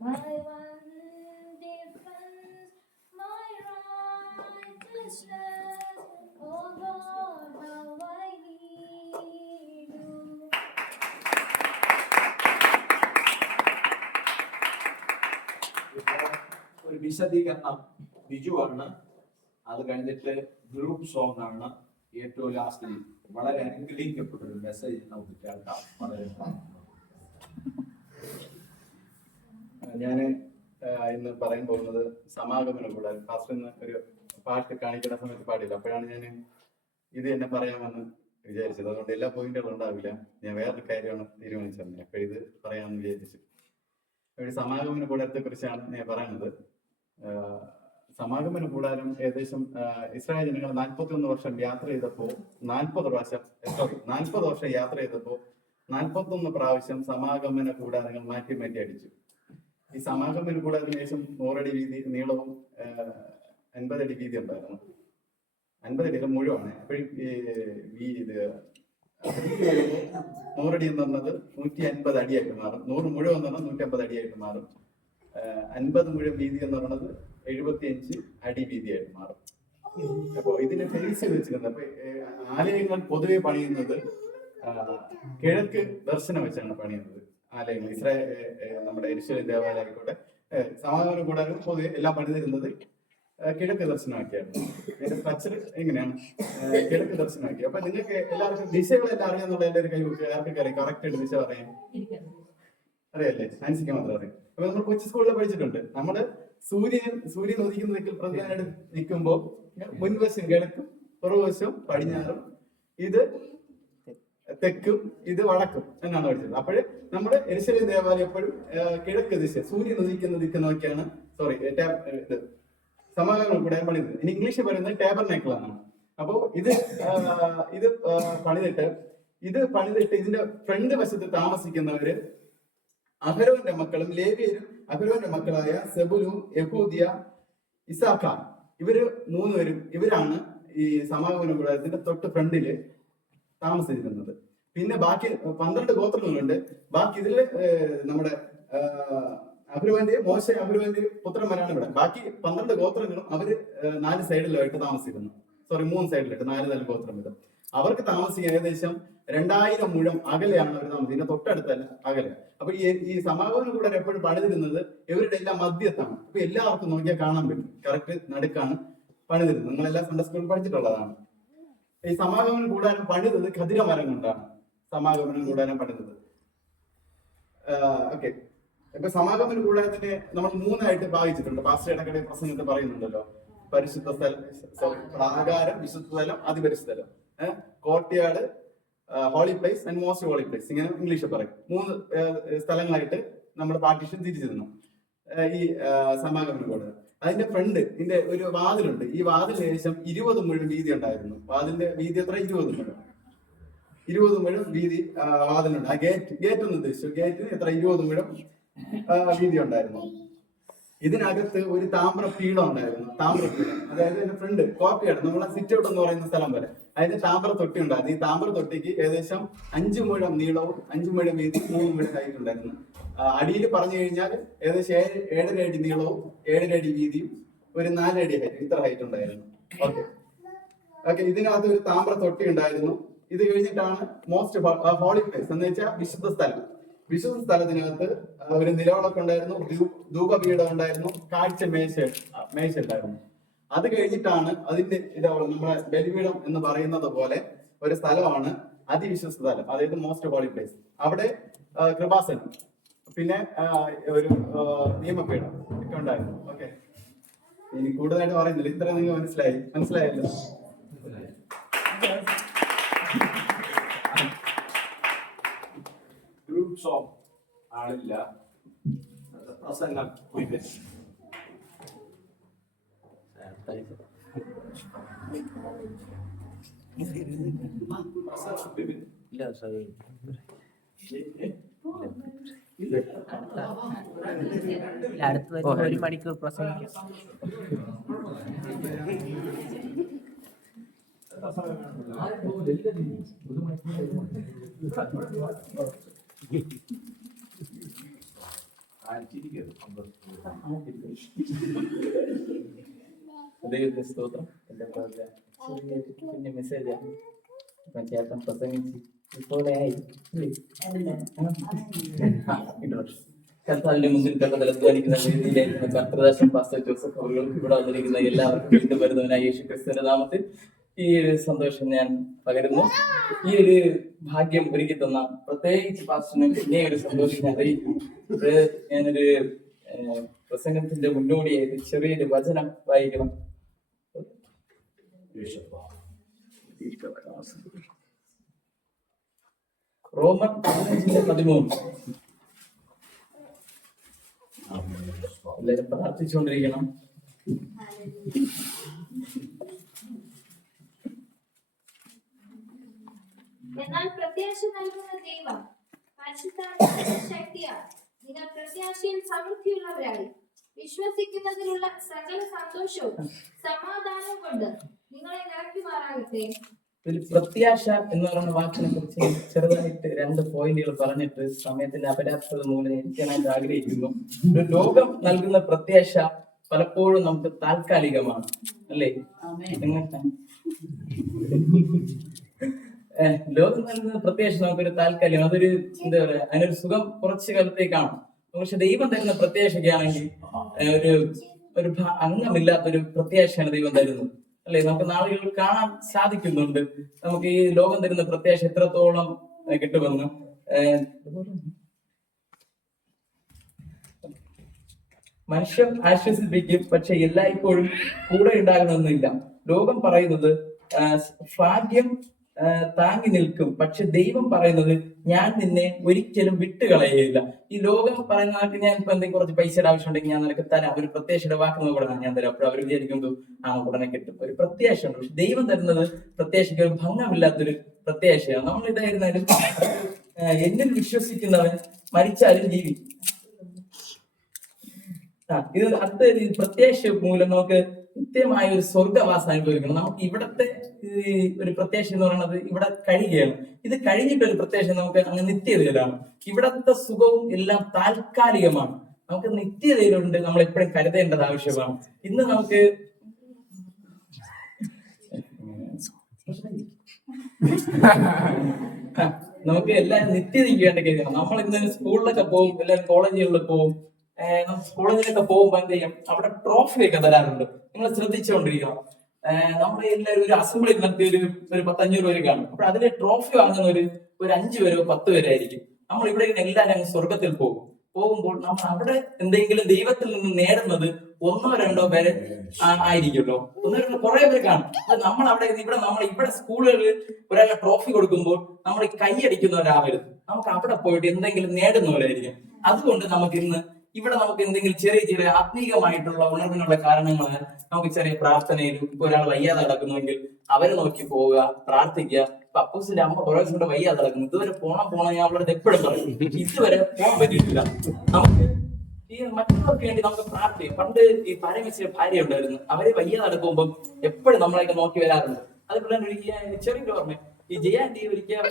ഒരു വിശദീകരണം ബിജുവാണ്. അത് കഴിഞ്ഞിട്ട് group song ആണ് ഏറ്റവും ലാസ്റ്റിൽ. വളരെ അനുഗ്രഹിക്കപ്പെട്ട ഒരു മെസ്സേജ് നമുക്ക് കേൾക്കാം. വളരെ ഞാൻ ഇന്ന് പറയാൻ പോകുന്നത് സമാഗമന കൂടാരം. ഫാസ്റ്റ് ഇന്ന് ഒരു പാട്ട് കാണിക്കുന്ന സമയത്ത് പാടില്ല. അപ്പോഴാണ് ഞാൻ ഇത് തന്നെ പറയാമെന്ന് വിചാരിച്ചത്. അതുകൊണ്ട് എല്ലാ പോയിന്റുകളും ഉണ്ടാവില്ല. ഞാൻ വേറൊരു കാര്യമാണ് തീരുമാനിച്ചത്. അപ്പൊ ഇത് പറയാമെന്ന് വിചാരിച്ചു. ഒരു സമാഗമന കൂടാരത്തെ കുറിച്ചാണ് ഞാൻ പറയുന്നത്. സമാഗമന കൂടാരം ഏകദേശം ഇസ്രായേൽ ജനങ്ങൾ 41 വർഷം യാത്ര ചെയ്തപ്പോ 40 വർഷം യാത്ര ചെയ്തപ്പോ 41 പ്രാവശ്യം സമാഗമന കൂടാരങ്ങൾ മാറ്റി മാറ്റി അടിച്ചു. ഈ സമാഗമന കൂടാരത്തിന് ശേഷം 100 അടി വീതി നീളവും 50 അടി വീതി ഉണ്ടായിരുന്നു. 50 അടിയിലും മുഴുവാണ്. അപ്പോഴും ഇത് 100 അടി എന്ന് പറഞ്ഞത് 150 അടിയായിട്ട് മാറും. 100 മുഴുവൻ എന്ന് പറഞ്ഞാൽ 150 അടിയായിട്ട് മാറും. 50 മുഴുവൻ വീതി എന്ന് പറയുന്നത് 75 അടി വീതിയായിട്ട് മാറും. അപ്പൊ ഇതിനെ ഫേസ് വെച്ചിരുന്നത്, അപ്പൊ ആലയങ്ങൾ പൊതുവെ പണിയുന്നത് കിഴക്ക് ദർശനം വെച്ചാണ് പണിയുന്നത്. ആലയങ്ങൾ നമ്മുടെ യെരൂശലേം ദേവാലയം ആയിക്കോട്ടെ, സമാഗമന കൂടാരം പൊതുവെ എല്ലാം പണിതിരുന്നത് കിഴക്ക് ദർശനമാക്കിയാണ്. അതിന്റെ സ്ട്രക്ചർ എങ്ങനെയാണ്? കിഴക്ക് ദർശനമാക്കി. അപ്പൊ നിങ്ങൾക്ക് എല്ലാവർക്കും ദിശകളെല്ലാം അറിയാന്നുള്ള എല്ലാവരും കൈ ആർക്കൊക്കെ അറിയാം? കറക്റ്റ് ദിശ പറയാം അറിയാല്ലേ? ആൻസിക്ക് മാത്രം അറിയാം. അപ്പൊ നമ്മൾ കൊച്ചി സ്കൂളിൽ പഠിച്ചിട്ടുണ്ട്. നമ്മള് സൂര്യൻ ഉദിക്കുന്ന ദിക്കിൽ പ്രതിനായിട്ട് നിൽക്കുമ്പോ മുൻവശം കിഴക്കും പുറകുവശം പടിഞ്ഞാറും, ഇത് തെക്കും ഇത് വടക്കും എന്നാണ് പഠിച്ചത്. അപ്പോഴ് നമ്മുടെ യെരൂശലേം ദേവാലയം എപ്പോഴും കിഴക്ക് ദിശ, സൂര്യൻ ഉദിക്കുന്ന ദിക്ക് നോക്കിയാണ് സമാഗമന കൂടാരം പണിതത്. ഇനി ഇംഗ്ലീഷിൽ പറയുന്നത് ടേബർനാക്കിൾ ആണ്. അപ്പോ ഇത് പണിതിട്ട് ഇതിന്റെ ഫ്രണ്ട് വശത്ത് താമസിക്കുന്നവര് അഹരോന്റെ മക്കളും ലേവിയരും അഹരോന്റെ മക്കളായ സെബുലും യഹൂദിയ ഇസാഖാർ, ഇവര് 3 പേരും ഇവരാണ് ഈ സമാഗമന കൂടാരത്തിന്റെ തൊട്ട് ഫ്രണ്ടില് താമസിച്ചിരുന്നത്. പിന്നെ ബാക്കി 12 ഗോത്രങ്ങളുണ്ട്. ബാക്കി ഇതില് നമ്മുടെ അഹരോന്റെയും അഹരോന്റെയും പുത്രന്മാരാണ് ഇവിടെ. ബാക്കി 12 ഗോത്രങ്ങളും അവര് 4 സൈഡിലായിട്ട് താമസിക്കുന്നു. 3 സൈഡിലായിട്ട് 4 ഗോത്രം വീതം. അവർക്ക് താമസിക്കാൻ ഏകദേശം 2000 മുഴം അകലെയാണ് അവർ താമസിക്കുന്നത്, തൊട്ടടുത്തല്ല, അകലെ. അപ്പൊ ഈ സമാഗമന കൂടാരം എപ്പോഴും പണിതിരുന്നത് ഇവരുടെ എല്ലാം മധ്യത്താണ്. അപ്പൊ എല്ലാവർക്കും നോക്കിയാൽ കാണാൻ പറ്റും കറക്റ്റ് നടുക്കാണ് പണിതിരുന്നത്. നിങ്ങളെല്ലാം സൺഡേ സ്കൂളിൽ പഠിച്ചിട്ടുള്ളതാണ്. ഈ സമാഗമന കൂടാരം പണിതത് ഖദിരമരം കൊണ്ടാണ്. സമാഗമന കൂടാരം പണിതത്. ഓക്കെ. ഇപ്പൊ സമാഗമന കൂടാരത്തിനെ നമ്മൾ 3 ആയിട്ട് ഭാഗിച്ചിട്ടുണ്ട്. പാസ്റ്റർ ഇടയ്ക്കിടെ പ്രസംഗത്തിൽ പറയുന്നുണ്ടല്ലോ, പരിശുദ്ധ സ്ഥലം, പ്രാകാരം, വിശുദ്ധ സ്ഥലം, അതിപരിശുദ്ധ സ്ഥലം, courtyard, holy place and most holy place, ഇങ്ങനെ ഇംഗ്ലീഷിൽ പറയും. 3 സ്ഥലങ്ങളായിട്ട് നമ്മൾ പാർട്ടീഷൻ തിരിച്ചിരുന്നു ഈ സമാഗമന കൂടാരം. അതിന്റെ ഫ്രണ്ട് ഇതിന്റെ ഒരു വാതിലുണ്ട്. ഈ വാതിലിന് ഏകദേശം 20 മുഴം വീതി ഉണ്ടായിരുന്നു. വാതിലിന്റെ വീതി എത്ര? 20 മുഴം വീതി വാതിലുണ്ട്. ആ ഗേറ്റ് ഒന്ന് ഉദ്ദേശിച്ചു. ഗേറ്റിന് എത്ര? 20 മുഴം വീതി ഉണ്ടായിരുന്നു. ഇതിനകത്ത് ഒരു താമ്രപീഠം ഉണ്ടായിരുന്നു. താമ്രപീഠം, അതായത് അതിന്റെ ഫ്രണ്ട് കോർട്ട്യാർഡ്, നമ്മളെ സിറ്റ് ഔട്ട് എന്ന് പറയുന്ന സ്ഥലം വരെ അതിന്റെ താമ്ര തൊട്ടി ഉണ്ടായിരുന്നു. ഈ താമ്ര തൊട്ടിക്ക് ഏകദേശം 5 മുഴം നീളവും 5 മുഴം വീതി 3 മുഴം ഹൈറ്റ് ഉണ്ടായിരുന്നു. അടിയിൽ പറഞ്ഞു കഴിഞ്ഞാൽ ഏകദേശം 7.5 അടി നീളവും 7.5 അടി വീതിയും ഒരു 4 അടി ഹൈറ്റ്, ഇത്ര ഹൈറ്റ് ഉണ്ടായിരുന്നു. ഓക്കെ. ഇതിനകത്ത് ഒരു താമ്ര തൊട്ടി ഉണ്ടായിരുന്നു. ഇത് കഴിഞ്ഞിട്ടാണ് മോസ്റ്റ് ഹോളി പ്ലേസ് എന്ന് വെച്ചാൽ വിശുദ്ധ സ്ഥലം. വിശുദ്ധ സ്ഥലത്തിനകത്ത് ഒരു നിലവിളക്ക് ഉണ്ടായിരുന്നു, ധൂപപീഠം ഉണ്ടായിരുന്നു, കാഴ്ച മേശ ഉണ്ടായിരുന്നു. അത് കഴിഞ്ഞിട്ടാണ് അതിന്റെ നമ്മുടെ ബലിപീഠം എന്ന് പറയുന്നത് പോലെ ഒരു സ്ഥലമാണ് അതിവിശുദ്ധ സ്ഥലം, അതായത് മോസ്റ്റ് ഹോളി പ്ലേസ്. അവിടെ കൃപാസനം, പിന്നെ ഒരു നിയമപീഠം ഒക്കെ ഉണ്ടായിരുന്നു. ഓക്കെ. ഇനി കൂടുതലായിട്ട് പറയുന്നില്ല, ഇത്ര നിങ്ങൾ മനസ്സിലായല്ലോ? ഗ്രൂപ്പ് സോങ് ആളില്ല, പ്രസംഗം ഇല്ല സാർ, അടുത്ത 1 മണിക്കൂർ പ്രസംഗിക്കാം. ദൈവത്തെ സ്തോത്രം. എന്റെ പിന്നെ മെസ്സേജ് ചേട്ടൻ പ്രസംഗിച്ച് ഇപ്പോലെ ആയി ഇൻട്രൊഡക്ഷൻ. കർത്താവിന്റെ മുന്നിൽ കണ്ടതിൽ അധ്വാനിക്കുന്ന വേദിയിലായിരിക്കുന്ന കർത്തദാസൻ പാസ്റ്റർ ജോസഫ് അവർക്ക് ഇവിടെ വന്നിരിക്കുന്ന എല്ലാവർക്കും വീണ്ടും വരുന്നവനായ യേശു ക്രിസ്തുവിന്റെ നാമത്തിൽ ഈ ഒരു സന്തോഷം ഞാൻ പകരുന്നു. ഈ ഒരു ഭാഗ്യം ഒരുക്കി തന്ന പ്രത്യേകിച്ച് പാസ്റ്ററിന് പിന്നെ ഒരു സന്തോഷം ഞാൻ അറിയിക്കും. ഞാനൊരു പ്രസംഗത്തിന്റെ മുന്നോടിയായിട്ട് ചെറിയൊരു വചനം വായിക്കണം. റോമർ 15:13. എല്ലാവരും പ്രാർത്ഥിച്ചുകൊണ്ടിരിക്കണം. എന്നാൽ പ്രത്യാശ നൽകുന്ന ദൈവം പരിശുദ്ധാത്മാവിന്റെ ശക്തിയാൽ നിങ്ങൾ പ്രത്യാശയിൽ സമൃദ്ധിയുള്ളവരായി വിശ്വസിക്കുന്നതിലുള്ള സകല സന്തോഷവും സമാധാനവും കൊണ്ട് നിങ്ങളെ നിറയ്ക്കുമാറാകട്ടെ. ഒരു പ്രത്യാശ എന്ന് പറയുന്ന വാക്കിനെ കുറിച്ച് ചെറുതായിട്ട് 2 പോയിന്റുകൾ പറഞ്ഞിട്ട് സമയത്തിന്റെ അപര്യാപ്തത മൂലം എനിക്കാനായിട്ട് ആഗ്രഹിക്കുന്നു. ഒരു ലോകം നൽകുന്ന പ്രത്യാശ പലപ്പോഴും നമുക്ക് താൽക്കാലികമാണ്, അല്ലേ? ലോകം നൽകുന്ന പ്രത്യാശ നമുക്കൊരു താൽക്കാലികം, അതൊരു എന്താ പറയാ, അതിനൊരു സുഖം കുറച്ചു കാലത്തേക്കാണ്. പക്ഷെ ദൈവം തരുന്ന പ്രത്യാശയ്ക്കാണെങ്കിൽ ഒരു അംഗമില്ലാത്തൊരു പ്രത്യാശയാണ് ദൈവം തരുന്നത്, അല്ലെ? നമുക്ക് നാളുകൾ കാണാൻ സാധിക്കുന്നുണ്ട് നമുക്ക് ഈ ലോകം തരുന്ന പ്രത്യാശ എത്രത്തോളം കിട്ടുമെന്ന്. മനുഷ്യൻ ആശ്വസിപ്പിക്കും, പക്ഷെ എല്ലായ്പ്പോഴും കൂടെ ഉണ്ടാകണമെന്നില്ല. ലോകം പറയുന്നത് ഭാഗ്യം താങ്ങി നിൽക്കും, പക്ഷെ ദൈവം പറയുന്നത് ഞാൻ നിന്നെ ഒരിക്കലും വിട്ടുകളയുകയില്ല. ഈ ലോകം പറയുന്നവർക്ക് ഞാൻ ഇപ്പൊ എന്തെങ്കിലും കുറച്ച് പൈസയുടെ ആവശ്യമുണ്ടെങ്കിൽ ഞാൻ നിനക്ക് തരാം, ഒരു പ്രത്യാശയുടെ വാക്കുന്ന കൂടെ ഞാൻ തരാം. അപ്പോൾ അവർ വിചാരിക്കുന്നത് ഉടനെ കിട്ടും, ഒരു പ്രത്യാശ ഉണ്ട്. പക്ഷെ ദൈവം തരുന്നത് പ്രത്യാശയ്ക്ക് ഒരു ഭംഗമില്ലാത്തൊരു പ്രത്യാശയാണ്. നമ്മൾ ഇതായിരുന്നാലും എന്നിൽ വിശ്വസിക്കുന്നവൻ മരിച്ചാലും ജീവിക്കും. ഇത് അടുത്ത പ്രത്യാശ മൂലം നമുക്ക് കൃത്യമായ ഒരു സ്വർഗവാസം അനുഭവിക്കണം. നമുക്ക് ഇവിടത്തെ ഒരു പ്രത്യാശ എന്ന് പറയുന്നത് ഇവിടെ കഴിയുകയാണ്. ഇത് കഴിഞ്ഞിട്ട് ഒരു പ്രത്യാശ നമുക്ക് അങ്ങ് നിത്യതയിലാണ്. ഇവിടത്തെ സുഖവും എല്ലാം താൽക്കാലികമാണ്. നമുക്ക് നിത്യതയിലുണ്ട്, നമ്മൾ എപ്പോഴും കരുതേണ്ടത് ആവശ്യമാണ്. ഇന്ന് നമുക്ക് എല്ലാവരും നിത്യതയ്ക്ക് വേണ്ട കാര്യമാണ്. നമ്മൾ ഇന്ന് സ്കൂളിലൊക്കെ പോകും, എല്ലാവരും കോളേജുകളിൽ പോകും. കോളേജിലൊക്കെ പോകുമ്പോൾ എന്ത് ചെയ്യും, അവിടെ ട്രോഫി ഒക്കെ തരാറുണ്ട്. നിങ്ങൾ ശ്രദ്ധിച്ചുകൊണ്ടിരിക്കണം. നമ്മൾ എല്ലാവരും ഒരു അസംബ്ലി നടത്തി ഒരു 10-500 പേര് കാണും. അപ്പോൾ അതിലെ ട്രോഫി വാങ്ങുന്ന ഒരു 5 പേരോ 10 പേരോ ആയിരിക്കും. നമ്മൾ ഇവിടെ എല്ലാവരും അങ്ങ് സ്വർഗത്തിൽ പോകുമ്പോൾ നമ്മൾ അവിടെ എന്തെങ്കിലും ദൈവത്തിൽ നിന്ന് നേടുന്നത് 1-2 പേര് ആയിരിക്കുമല്ലോ. 1-2 കുറെ പേര് കാണും. നമ്മൾ ഇവിടെ സ്കൂളുകളിൽ ഒരാളെ ട്രോഫി കൊടുക്കുമ്പോൾ നമ്മൾ കൈയടിക്കുന്നവരാവരുത്. നമുക്ക് അവിടെ പോയിട്ട് എന്തെങ്കിലും നേടുന്നവരായിരിക്കും. അതുകൊണ്ട് നമുക്ക് ഇന്ന് ഇവിടെ നമുക്ക് എന്തെങ്കിലും ചെറിയ ആത്മീകമായിട്ടുള്ള ഉണർവിനുള്ള കാരണങ്ങൾ നമുക്ക് ചെറിയ പ്രാർത്ഥനയിലും, ഇപ്പൊ ഒരാൾ വയ്യാതെ നടക്കുന്നുവെങ്കിൽ അവരെ നോക്കി പോവുക, പ്രാർത്ഥിക്കുക. ഇപ്പൊ അപ്പൂസിന്റെ അമ്മ കുറേ ദിവസം കൊണ്ട് വയ്യാതെ നടക്കുന്നു, ഇതുവരെ പോണം ഞാൻ അവളോട് എപ്പോഴും പറയും, ഇതുവരെ പോകാൻ പറ്റിയിട്ടില്ല. നമുക്ക് ഈ മറ്റുള്ളവർക്ക് വേണ്ടി നമുക്ക് പ്രാർത്ഥിക്കും. പണ്ട് ഈ പാരമ്പര്യ ഭാര്യ ഉണ്ടായിരുന്നു, അവരെ വയ്യാതെ നടക്കുമ്പോൾ എപ്പോഴും നമ്മളെയൊക്കെ നോക്കി വരാറുണ്ട്. അതുപോലെ ചെറിയ ഓർമ്മ, ഈ ജയാന്റി ഒരിക്കൽ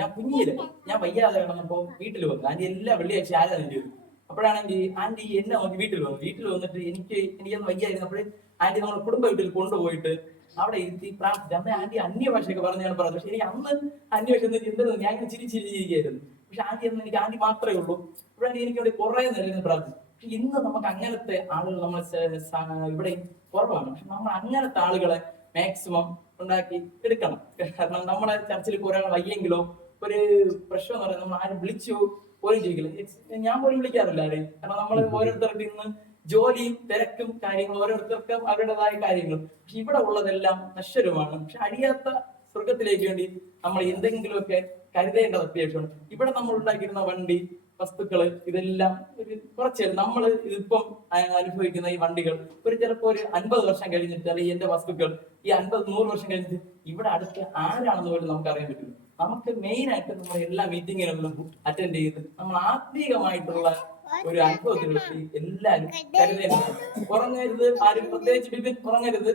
ഞാൻ കുഞ്ഞില് ഞാൻ വയ്യാതെ കിടന്നപ്പോ വീട്ടിൽ വന്നു. ആന്റി എല്ലാ വെള്ളിയാഴ്ച ആരാധന ചെയ്തു. അപ്പോഴാണെങ്കിൽ ആന്റി എന്നെ നോക്കി വീട്ടിൽ വന്നിട്ട് എനിക്കൊന്ന് വയ്യായിരുന്നു. അപ്പോഴേ ആന്റി നമ്മളെ കുടുംബ വീട്ടിൽ കൊണ്ടുപോയിട്ട് അവിടെ ഇരുത്തി പ്രാർത്ഥിച്ചു. അന്ന് ആന്റി അന്യഭാഷയൊക്കെ പറഞ്ഞാണ് പറഞ്ഞത്. പക്ഷെ എനിക്ക് അന്ന് അന്യഭാഷ എന്തെന്ന് ഞാൻ ഇങ്ങനെ ചിരിച്ചിരിക്കുകയായിരുന്നു. പക്ഷെ ആന്റി മാത്രമേ ഉള്ളൂ. ഇവിടെ എനിക്ക് ഇവിടെ കുറെ നേരം പ്രാർത്ഥിച്ചു. പക്ഷെ ഇന്ന് നമുക്ക് അങ്ങനത്തെ ആളുകൾ ഇവിടെ കുറവാണ്. പക്ഷെ നമ്മൾ അങ്ങനത്തെ ആളുകളെ മാക്സിമം ഉണ്ടാക്കി എടുക്കണം. കാരണം നമ്മളെ ചർച്ചിൽ കുറെ വയ്യെങ്കിലോ ഒരു പ്രശ്നം എന്ന് പറയുന്നത് നമ്മൾ ആരും വിളിച്ചു പോലും ചോദിക്കില്ല. ഞാൻ പോലും വിളിക്കാറില്ല ആരെയും. കാരണം നമ്മൾ ഓരോരുത്തർക്ക് ഇന്ന് ജോലിയും തിരക്കും കാര്യങ്ങളും ഓരോരുത്തർക്കും അവരുടേതായ കാര്യങ്ങൾ. പക്ഷെ ഇവിടെ ഉള്ളതെല്ലാം നശ്വരമാണ്. പക്ഷെ അഴിയാത്ത സ്വർഗത്തിലേക്ക് വേണ്ടി നമ്മൾ എന്തെങ്കിലുമൊക്കെ കരുതേണ്ടത് അത്യാവശ്യമാണ്. ഇവിടെ നമ്മൾ ഉണ്ടാക്കിയിരുന്ന വണ്ടി, വസ്തുക്കള്, ഇതെല്ലാം കുറച്ച് നമ്മൾ ഇതിപ്പം അനുഭവിക്കുന്ന ഈ വണ്ടികൾ ചിലപ്പോൾ ഒരു 50 വർഷം കഴിഞ്ഞിട്ട്, അല്ലെങ്കിൽ എന്റെ വസ്തുക്കൾ ഈ 50-100 വർഷം കഴിഞ്ഞിട്ട് ഇവിടെ അടുത്ത് ആരാണെന്ന് പോലും നമുക്ക് അറിയാൻ പറ്റില്ല. നമുക്ക് മെയിൻ ആയിട്ട് നമ്മൾ എല്ലാ മീറ്റിങ്ങുകളിലും അറ്റൻഡ് ചെയ്ത് നമ്മൾ ആത്മീകമായിട്ടുള്ള ഒരു അനുഭവത്തിലെത്തി എല്ലാവരും കരുതേണ്ടത്. ഉറങ്ങരുത്, ആരും പ്രത്യേകിച്ച് ഉറങ്ങരുത്.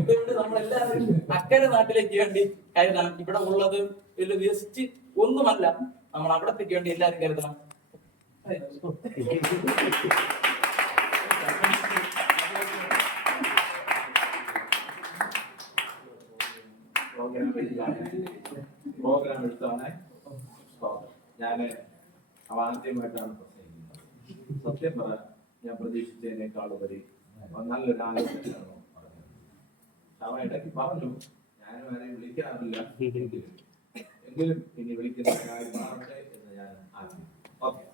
അതുകൊണ്ട് നമ്മളെല്ലാവരും അക്കരെ നാട്ടിലേക്ക് വേണ്ടി കരുതണം. ഇവിടെ ഉള്ളത് ഇതിൽ വേസ്റ്റ് ഒന്നുമല്ല, നമ്മൾ അവിടത്തേക്ക് വേണ്ടി എല്ലാവരും കരുതണം. പ്രോഗ്രാം എടുത്താണ് ഞാന് അവ ആദ്യമായിട്ടാണ് പ്രസംഗിക്കുന്നത്. സത്യം പറ, ഞാൻ പ്രതീക്ഷിച്ചതിനേക്കാൾ ഉപരി നല്ലൊരു ആലോചനയാണോ പറഞ്ഞത്. അവൻ ഇടയ്ക്ക് പറഞ്ഞു, ഞാനും ആരെയും വിളിക്കാറില്ല, എങ്കിലും ഇനി വിളിക്കുന്ന കാര്യം മാറട്ടെ എന്ന് ഞാൻ ആഗ്രഹിക്കുന്നു. ഓക്കെ.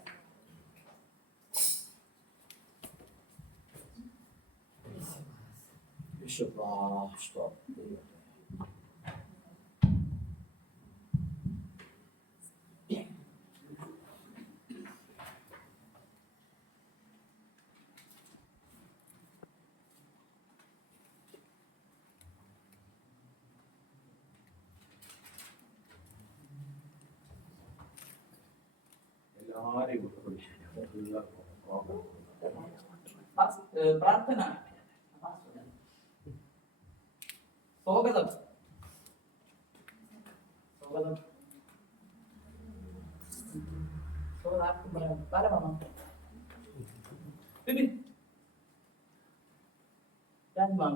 എല്ലാവരെയും പ്രാർത്ഥന. സ്വാഗതം. സ്വാഗതം. സ്വാഗതം ആർക്കും പറയാം. കാലമാണോ രാജ്മാൻ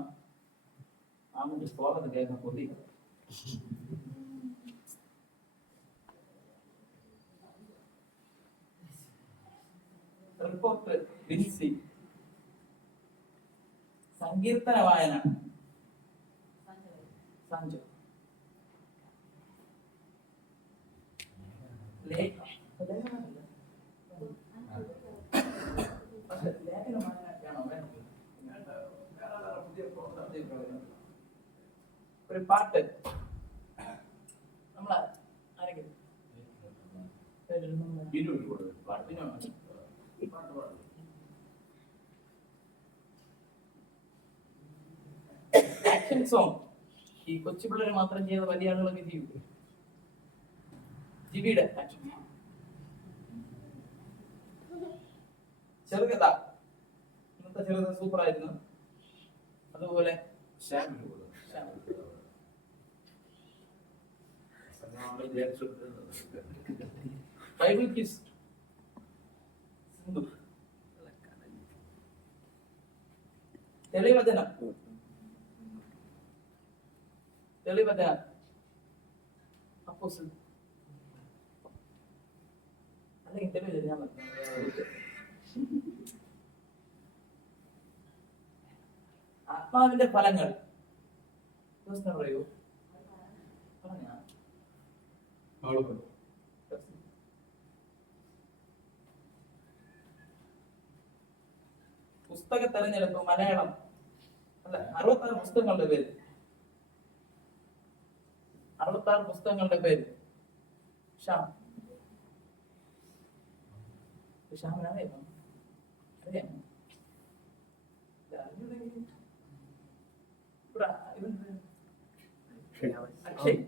ആമിന്റെ സ്വാഗതം കേൾക്കാൻ കൊതി. റിപ്പോർട്ട് വിൻസി. സങ്കീർത്തന വായന സഞ്ജു. ഒരു പാട്ട് നമ്മളെ ആരെങ്കിലും ആക്ഷൻ സോങ്. ഈ കൊച്ചു പിള്ളേർ മാത്രം ചെയ്ത വലിയ ആളുകളൊക്കെ ചെയ്യും. ജിബിയുടെ ആക്ഷൻ. ചെറുകഥ. ഇന്നത്തെ ചെറുകഥ സൂപ്പർ ആയിരുന്നു. അതുപോലെ ബൈബിൾ കിസ്. സിന്ധു. തെളിവചനം. തെളിവചനം. അപ്പോസ്തലൻ. അല്ലെങ്കിൽ തെളിവചനം. ആത്മാവിന്റെ ഫലങ്ങൾ. പറയൂ. പറഞ്ഞ പുസ്തക തെരഞ്ഞെടുപ്പ് മലയാളം. അല്ല, 66 പുസ്തകങ്ങളുടെ പേര്. 66 പുസ്തകങ്ങളുടെ പേര്. ശ്യാമിനറിയാമോ? അറിയാമോ? അക്ഷയ്.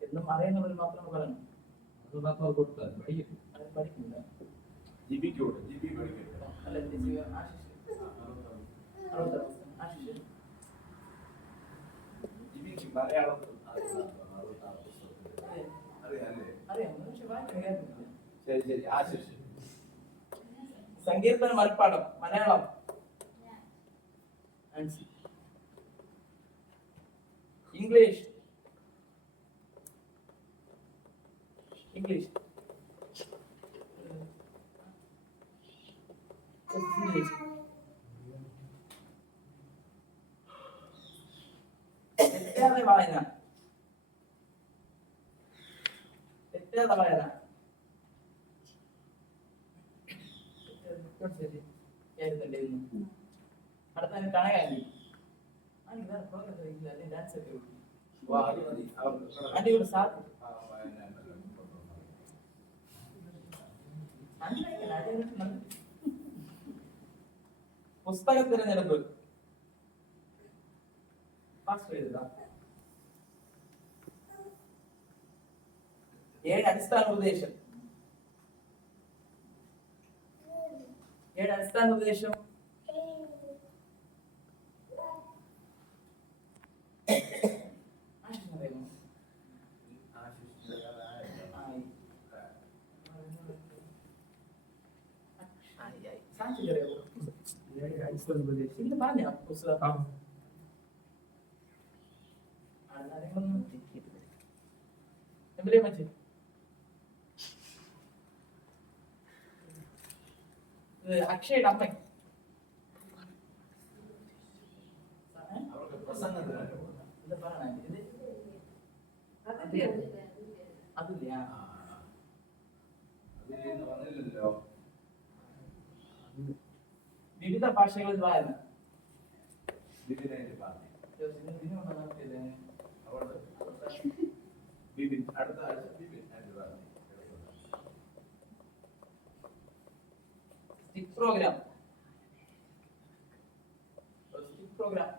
എന്നും അറിയുന്നവർ മാത്രം പറയണം. പഠിക്കില്ല. അല്ല, സങ്കീർത്തന മലപ്പാടം മലയാളം. ഇംഗ്ലീഷ്. ഇംഗ്ലീഷ്. തെറ്റാതെ വായന. തെറ്റാതെ വായന. അടുത്ത കണകാന്റി. ഡാൻസ് ഒക്കെ ആന്റിയോട് സാർ. പുസ്തക തിരഞ്ഞെടുപ്പ്. ഏഴ് അടിസ്ഥാന ഉപദേശം. ഇല്ല പറഞ്ഞ പുസ്തകം എവിടെ മച്ചി അക്ഷയുടെ അമ്മ അതില്ല വിവിധ ഭാഷകളിൽ വായന അടുത്ത ആഴ്ച പ്രോഗ്രാം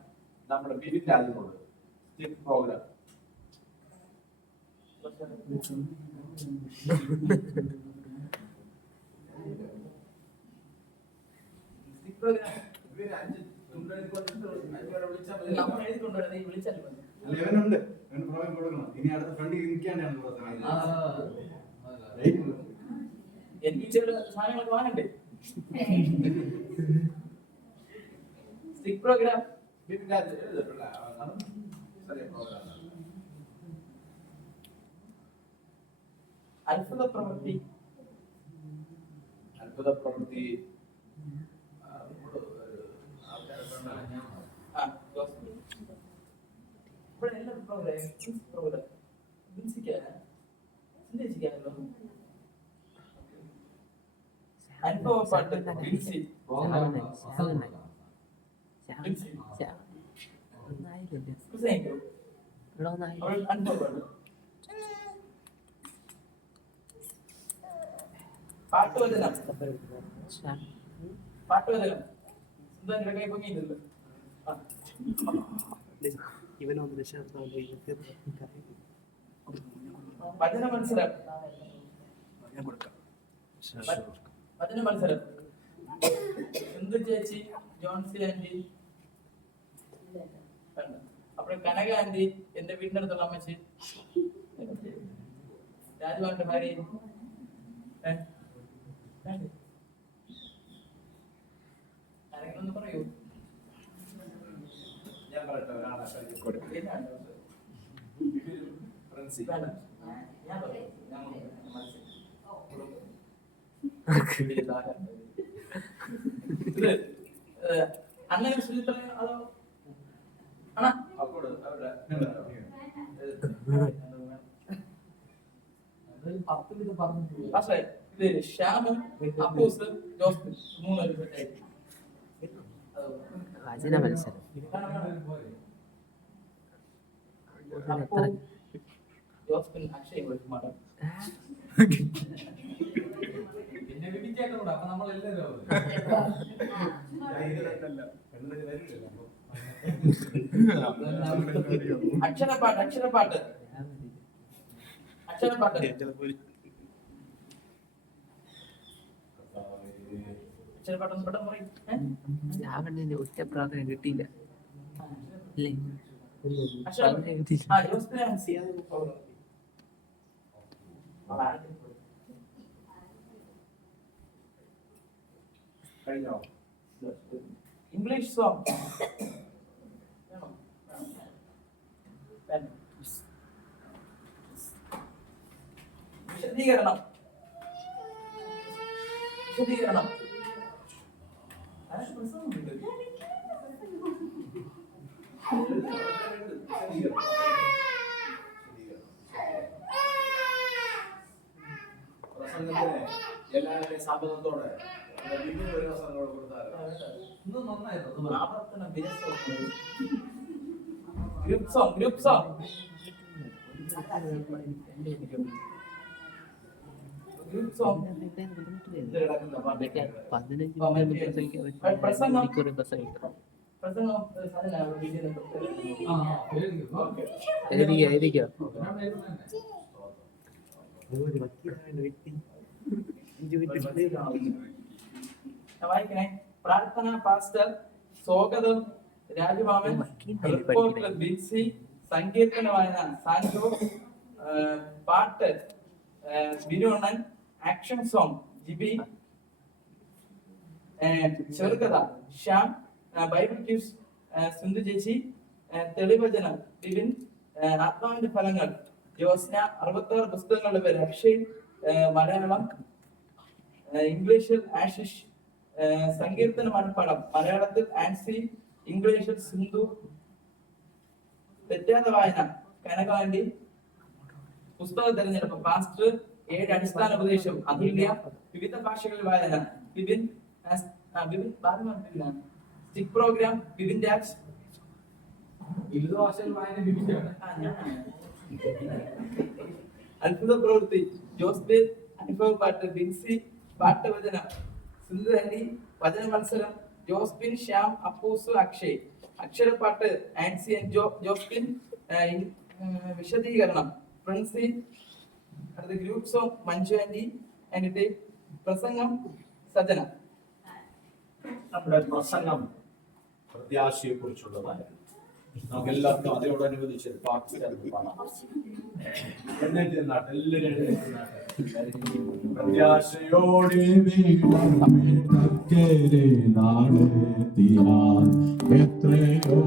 നമ്മുടെ വിവിധ രാജ്യങ്ങളുണ്ട് സ്റ്റിക് പ്രോഗ്രാം നമ്മൾ എഴുതിക്കൊണ്ടുവരുന്നത് ഈ വിളിച്ചാൽ മതി. ലെവനുണ്ട് പ്രോഗ്രാം കൊടുക്കണം. ഇനി അടുത്ത ഫ്രണ്ട് നിൽക്കാണ്ടാണ് എനിക്ക് ചില സാധനങ്ങളൊക്കെ വാങ്ങണ്ടേ സ്റ്റിക് പ്രോഗ്രാം വിവിധ രാജ്യത്തിലുള്ള ചെറിയ പ്രോഗ്രാം അത്ഭുത പ്രവൃത്തി ഇവിടെ എല്ലാ പ്രോഗ്രാം ചിന്തിക്കാനല്ലോ അനുഭവപ്പാട്ട് ബിൻസി അവൾ അനുഭവപ്പാട്ട് പാട്ടുവചനം സുന്ദരന്റെ കൈ പൊങ്ങിയില്ലല്ലോ ഭജന മത്സരം ഭജന മത്സരം സിന്ധു ചേച്ചി ജോൺസി ആന്റി അപ്പോൾ കനക ആന്റി എന്റെ വീടിന്റെ അടുത്തുള്ള അമ്മച്ചി രാജുവാന്റെ ഭാര്യ ആരെങ്കിലും പറയൂ ഞാൻ പറയട്ടെ ഒരാളെ അണ്ണനെ സുചിത്ര അതോ അണ പക്ഷേ ഇത് ശ്യാമ് അപ്പൂസ് ജോസ് മൂന്ന് വചന മത്സരം ജോസ്പിൻ അക്ഷയ് കുമാർ പിന്നെ വിധിച്ചേക്കണോട് അപ്പൊ നമ്മളെല്ലാവരും അക്ഷരപ്പാട്ട് അക്ഷരപ്പാട്ട് അക്ഷരപ്പാട്ട് അക്ഷരപ്പാട്ടൊന്നും പെട്ടെന്ന് പറയും രാവണന്റെ ഒറ്റ പ്രാർത്ഥന കിട്ടിയില്ല അല്ലേ ഇംഗ്ലീഷ് സോങ് വിശദീകരണം വിശദീകരണം പ്രസംഗത്തിന് എല്ലാവരുടെയും സമ്മതത്തോടെ വിവിധ ഒരു പ്രസംഗങ്ങൾ കൊടുത്താലോ ഇന്ന് നന്നായിരുന്നു ആവർത്തന group song group song group song 15 മണിക്കൂർ പ്രസംഗിക്കണം. എഴുതിക്കോ വായിക്കണേ. പ്രാർത്ഥന പാസ്റ്റർ, സ്വാഗതം രാജുമാമൻ, റിപ്പോർട്ടർ ബിൻസി, സങ്കീർത്തന വായന സാൻജോ, പാട്ട് ബിനുണ്ണൻ, ആക്ഷൻ സോങ് ജിബി, ചെറുകഥ ശ്യാം, ബൈബിൾ ക്യൂസ് സിന്ധു ചേച്ചി, തെളിവചനം ബിബിൻ, ആത്മാവിന്റെ ഫലങ്ങൾ ജോസ്ന, 66 പുസ്തകങ്ങളുടെ പേര് അക്ഷയ്, മലയാളം, ഇംഗ്ലീഷിൽ ആശിഷ്, സങ്കീർത്തന മനപ്പാടം മലയാളത്തിൽ ആൻസി, ഇംഗ്ലീഷിൽ സിന്ധു, തെറ്റാത്ത വായന കനകാന്റി, പുസ്തക തെരഞ്ഞെടുപ്പ് പാസ്റ്റർ, 7 അടിസ്ഥാന ഉപദേശം അതുല്യ, വിവിധ ഭാഷകളിൽ വായന ബിബിൻ, സ്റ്റിക് പ്രോഗ്രാം ബിബിൻ ഡാക്സ്, വിവിധ ഭാഷയിൽ വായന ബിബിനാണ്. അത്ഭുത പ്രവൃത്തി ജോസ്ബിൻ, അനുഭവ പാട്ട് ബിൻസി, പാട്ടവചന സിന്ധു ആന്റി, വചന മത്സരം ജോസ്ബിൻ, ശ്യാം, അപ്പൂസ്, അക്ഷയ്, അക്ഷരപ്പാട്ട് ആൻസി ആൻഡ് ജോസ്ബിൻ, വിശദീകരണം ഫ്രൻസി, അടുത്ത group song Manju aunty and പ്രസംഗം സജന. നമ്മുടെ പ്രസംഗം പ്രത്യാശയെ കുറിച്ചുള്ളതാണ്. നമുക്ക് എല്ലാവർക്കും അതിനോടനുബന്ധിച്ച് പ്രത്യാശയോടെ എത്രയോ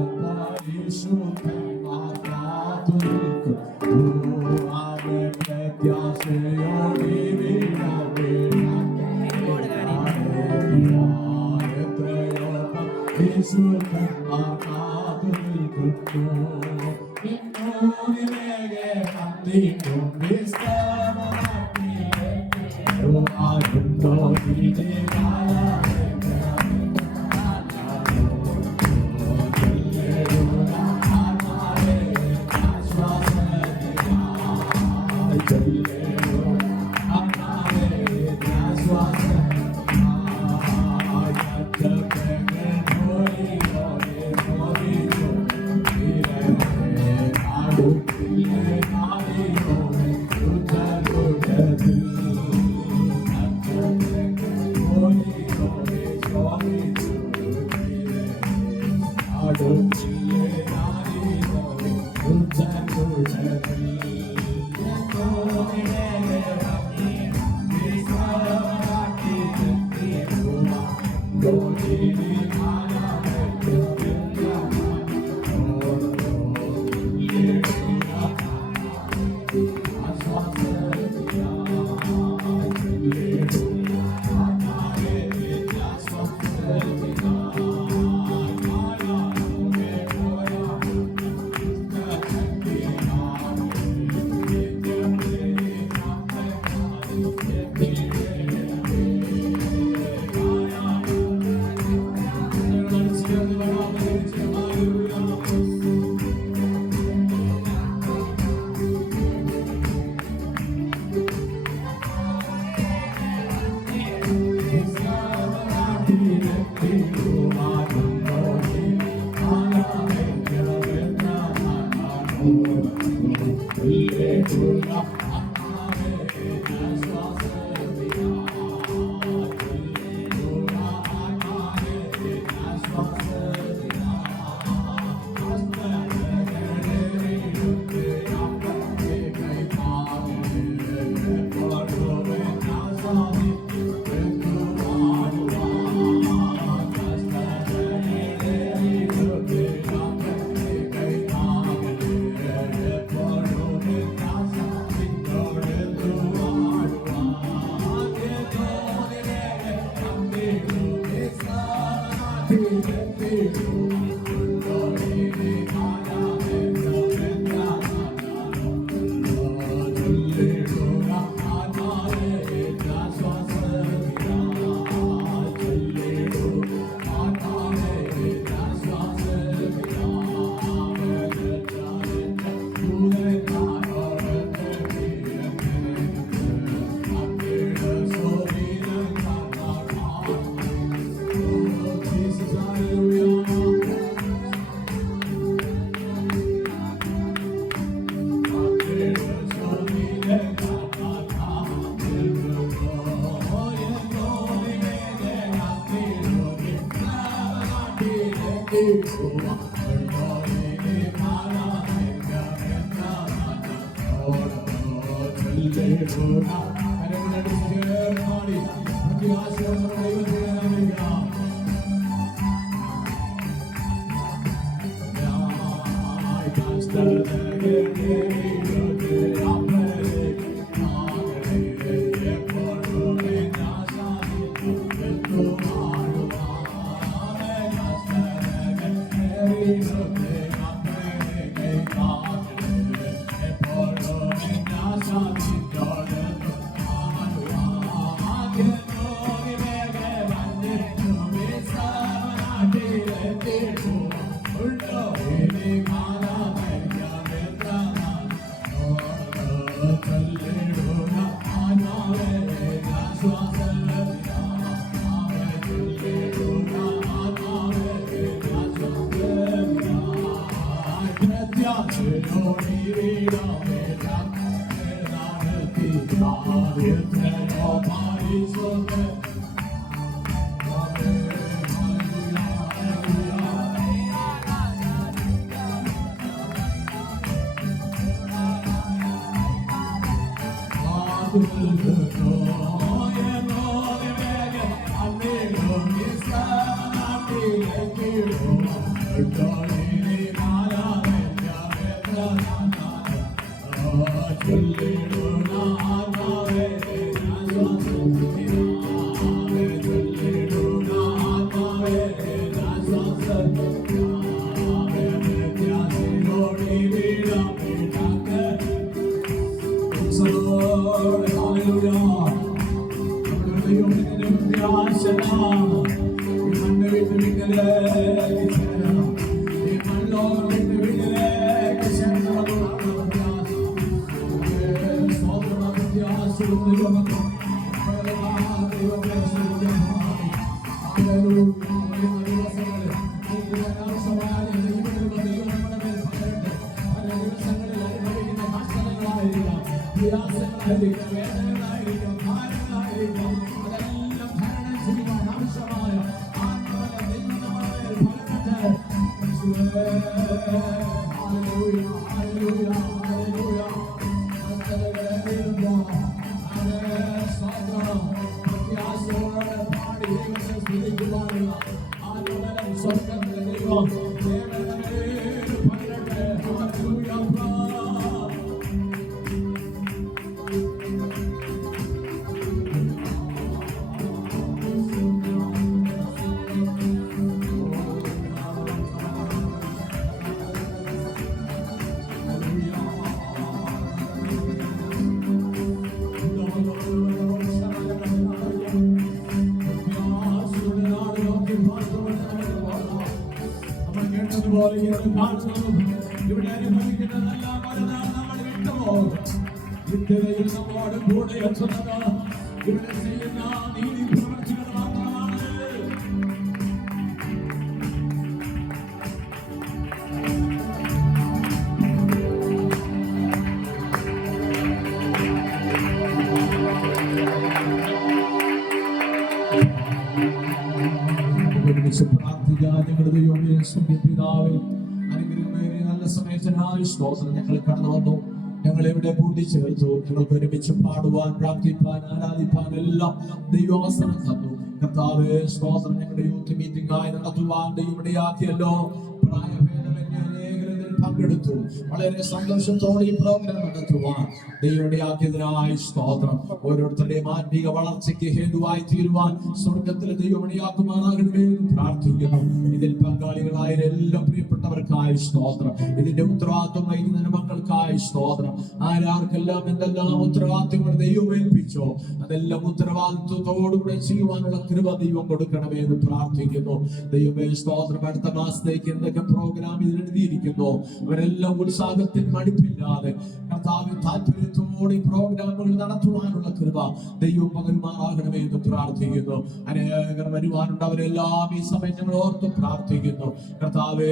Everybody, സ്തോത്രം. ഞങ്ങൾ കടന്നു വന്നു, ഞങ്ങൾ ഇവിടെ കൂട്ടിച്ചേർത്തു, ഞങ്ങൾക്ക് ഒരുമിച്ച് പാടുവാൻ, പ്രാർത്ഥിപ്പാൻ, ആരാധിപ്പാൻ എല്ലാം ദൈവാവസരം തന്നു. കർത്താവേ സ്തോത്രം. ഞങ്ങളുടെ യൂത്ത് മീറ്റിംഗ് ആയി നടത്തുവാൻ ദൈവമിടയാക്കിയല്ലോ. പ്രായഭേദമന്യേ അനേകർ ഇതിൽ പങ്കെടുത്തു. വളരെ സന്തോഷത്തോടെ ഈ പ്രോഗ്രാം നടത്തുവാൻ ദൈവമിടയാക്കിയതിനായി സ്തോത്രം. ഓരോരുത്തരുടെയും ആത്മീക വളർച്ചയ്ക്ക് ഹേതുവായി തീരുവാൻ സ്വർഗത്തിലെ ദൈവമിടയാക്കുമാറാകണമേ എന്ന് പ്രാർത്ഥിക്കുന്നു. ഇതിൽ പങ്കാളികളായ എല്ലാ പ്രിയപ്പെട്ടവർക്കായി സ്തോത്രം. ഇതിന്റെ ഉത്തരവാദിത്വം വഹിക്കുന്ന മക്കൾക്കായി സ്തോത്രം. ആരാർക്കെല്ലാം എന്തെല്ലാം ഉത്തരവാദിത്വങ്ങൾ ദൈവം ഏൽപ്പിച്ചോ അതെല്ലാം ഉത്തരവാദിത്വത്തോടുകൂടെ ചെയ്യുവാനുള്ള കൃപ ദൈവം കൊടുക്കണമേ എന്ന് പ്രാർത്ഥിക്കുന്നു. ദൈവമേ സ്തോത്രം. അടുത്ത മാസത്തേക്ക് എന്തൊക്കെ പ്രോഗ്രാം ഇതിൽ എഴുതിയിരിക്കുന്നു അവരെല്ലാം ഉത്സാഹത്തിൽ മടിപ്പില്ലാതെ കർത്താവ് താല്പര്യത്തോടെ ഈ പ്രോഗ്രാമുകൾ നടത്തുവാനുള്ള കൃപ ദൈവം പകരുമാറാകണമേ എന്ന് പ്രാർത്ഥിക്കുന്നു. അനേകർ വരുവാനുണ്ട്, അവരെല്ലാം ഈ സമയം ഞങ്ങൾ ഓർത്ത് പ്രാർത്ഥിക്കുന്നു. കർത്താവെ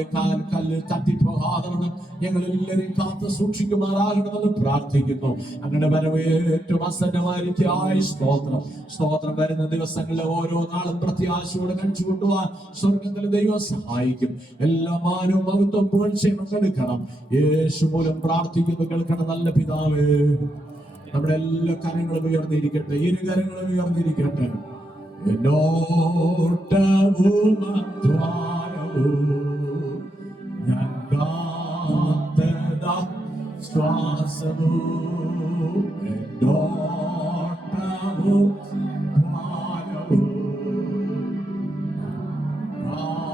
കല്ല് തട്ടിപ്പോകാതെന്ന് ഞങ്ങൾ എല്ലാവരെയും കാത്ത് സൂക്ഷിക്കുമാറാകണമെന്ന് പ്രാർത്ഥിക്കുന്നു. അങ്ങനെ വരവ് ഏറ്റവും അസന്നമായിരിക്കായി സ്തോത്രം. സ്തോത്രം. വരുന്ന ദിവസങ്ങളിലെ ഓരോ നാളും പ്രത്യാശയോടെ കഴിച്ചു കൊണ്ടുപോകാൻ സ്വർഗത്തിലെ ദൈവം സഹായിക്കും. എല്ലാ മാനവും മഹത്വം പുകഴ്ചയും എടുക്കണം. യേശു മൂലം പ്രാർത്ഥിക്കുന്നു. കേൾക്കണം നല്ല പിതാവേ. നമ്മുടെ എല്ലാ കരങ്ങളും ഉയർന്നിരിക്കട്ടെ, ഇരു കരങ്ങളും ഉയർന്നിരിക്കട്ടെ. എന്നോട്ടവും അധ്വാനവും ഞാൻ കാത്തതാ ശ്വാസവും എന്നോട്ടവും അധ്വാനവും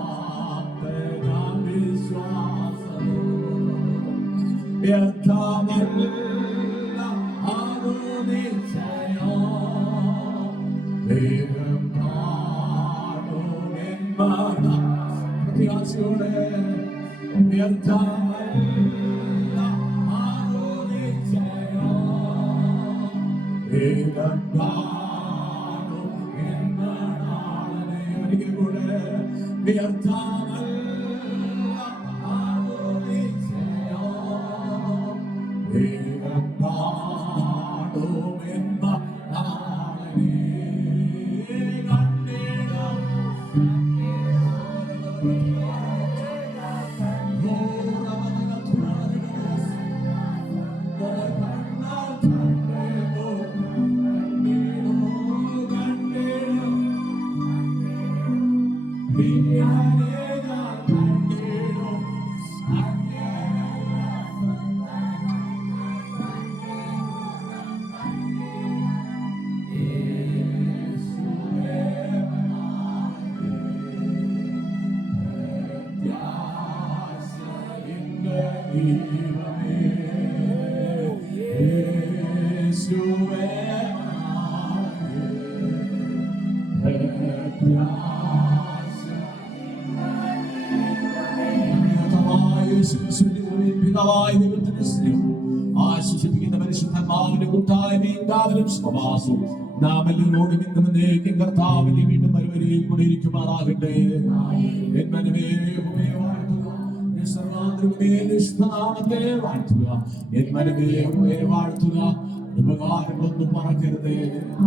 കാത്തതാ വിശ്വാസവും വ്യർത്ഥമല്ല ആകുനിശ്ചയോ ദൈവം കാണുമെന്മന പ്രത്യാശയോടെ വ്യർത്ഥമല്ല ആകുനിശ്ചയോ ദൈവം കാണുമെന്നാണ് ഒരിക്കൽ കൂടെ വ്യർത്ഥമല്ല ആകുനിശ്ചയോ ദൈവം കാണുമെന്ന പിതാവായ ദൈവത്തിന്റെ സ്നേഹം ആശ്വസിപ്പിക്കുന്ന പരിശുദ്ധാത്മാവിന്റെ കൂട്ടായ്മയും കാവലും സ്വഭാവവും നാം എല്ലാവരോടും ഇന്നും എന്നേക്കും കർത്താവിന്റെ വീണ്ടും വരുവരെയും കൂടെ ഇരിക്കുമാറാകട്ടെ. എൻ മനമേ യഹോവയെ വാഴ്ത്തുക, എൻ സർവ്വാന്തരമേ നിഷ്നാമത്തെ വാഴ്ത്തുക. എൻ മനമേ യഹോവയെ വാഴ്ത്തുക, ഉപകാരങ്ങളൊന്നും മറക്കരുതേ.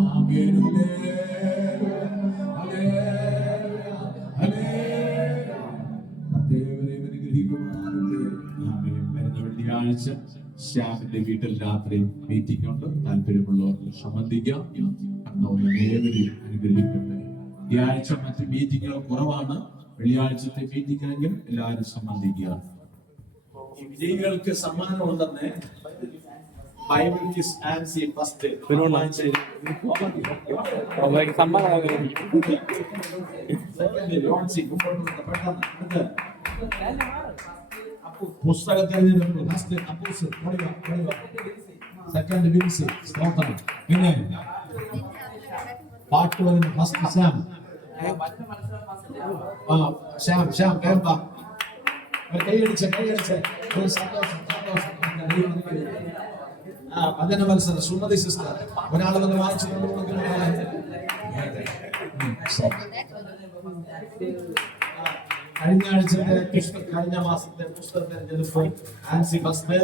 ആമേൻ. ഹല്ലേലൂയ, ഹല്ലേലൂയ. കർത്താവേ അനുഗ്രഹിക്കുമാറാകട്ടെ. ആമേൻ. വരുന്ന വെള്ളിയാഴ്ച ശ്യാമിന്റെ വീട്ടിൽ രാത്രി മീറ്റിംഗ് ഉണ്ട്. താല്പര്യമുള്ളവർക്ക് സംബന്ധിക്കാം. ഏവരെയും അനുഗ്രഹിക്കട്ടെ. ഈ ആഴ്ച മറ്റ് മീറ്റിങ്ങുകൾ കുറവാണ്. വെള്ളിയാഴ്ചത്തെ മീറ്റിംഗിലെങ്കിൽ എല്ലാവരും സംബന്ധിക്കുക. വിജയികൾക്ക് സമ്മാനം ഉണ്ടെന്ന് ബൈബിൾ ക്വിസ് ആൻസി ഫസ്റ്റ് പുസ്തക തെരഞ്ഞെടുപ്പ് ഫസ്റ്റ് അപ്പൂസ് സെക്കൻഡ് വിൻസി സ്തോത്രം. പിന്നെ പാട്ട് വരുന്ന ഫസ്റ്റ് ശ്യാം ശ്യാം കേൾപ്പാ കൈയടിച്ച് ഒരു സന്തോഷം. ഭജന മത്സരം സുമതി സിസ്റ്റർ ഒരാൾ വന്ന് വായിച്ചു കഴിഞ്ഞ ആഴ്ചത്തെ കഴിഞ്ഞ മാസത്തെ പുസ്തക തെരഞ്ഞെടുപ്പ് ആൻസി ഫസ്റ്റ്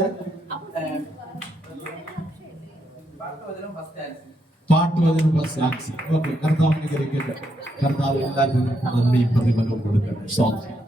പാട്ടുവചനം ഫസ്റ്റ് ആൻസി. ഓക്കെ, കർത്താവിനെ ഗ്രഹിക്കട്ടെ. കർത്താവ് എല്ലാത്തിനും നന്ദിയും പ്രതിഫലവും കൊടുക്കട്ടെ. സ്തോത്രം.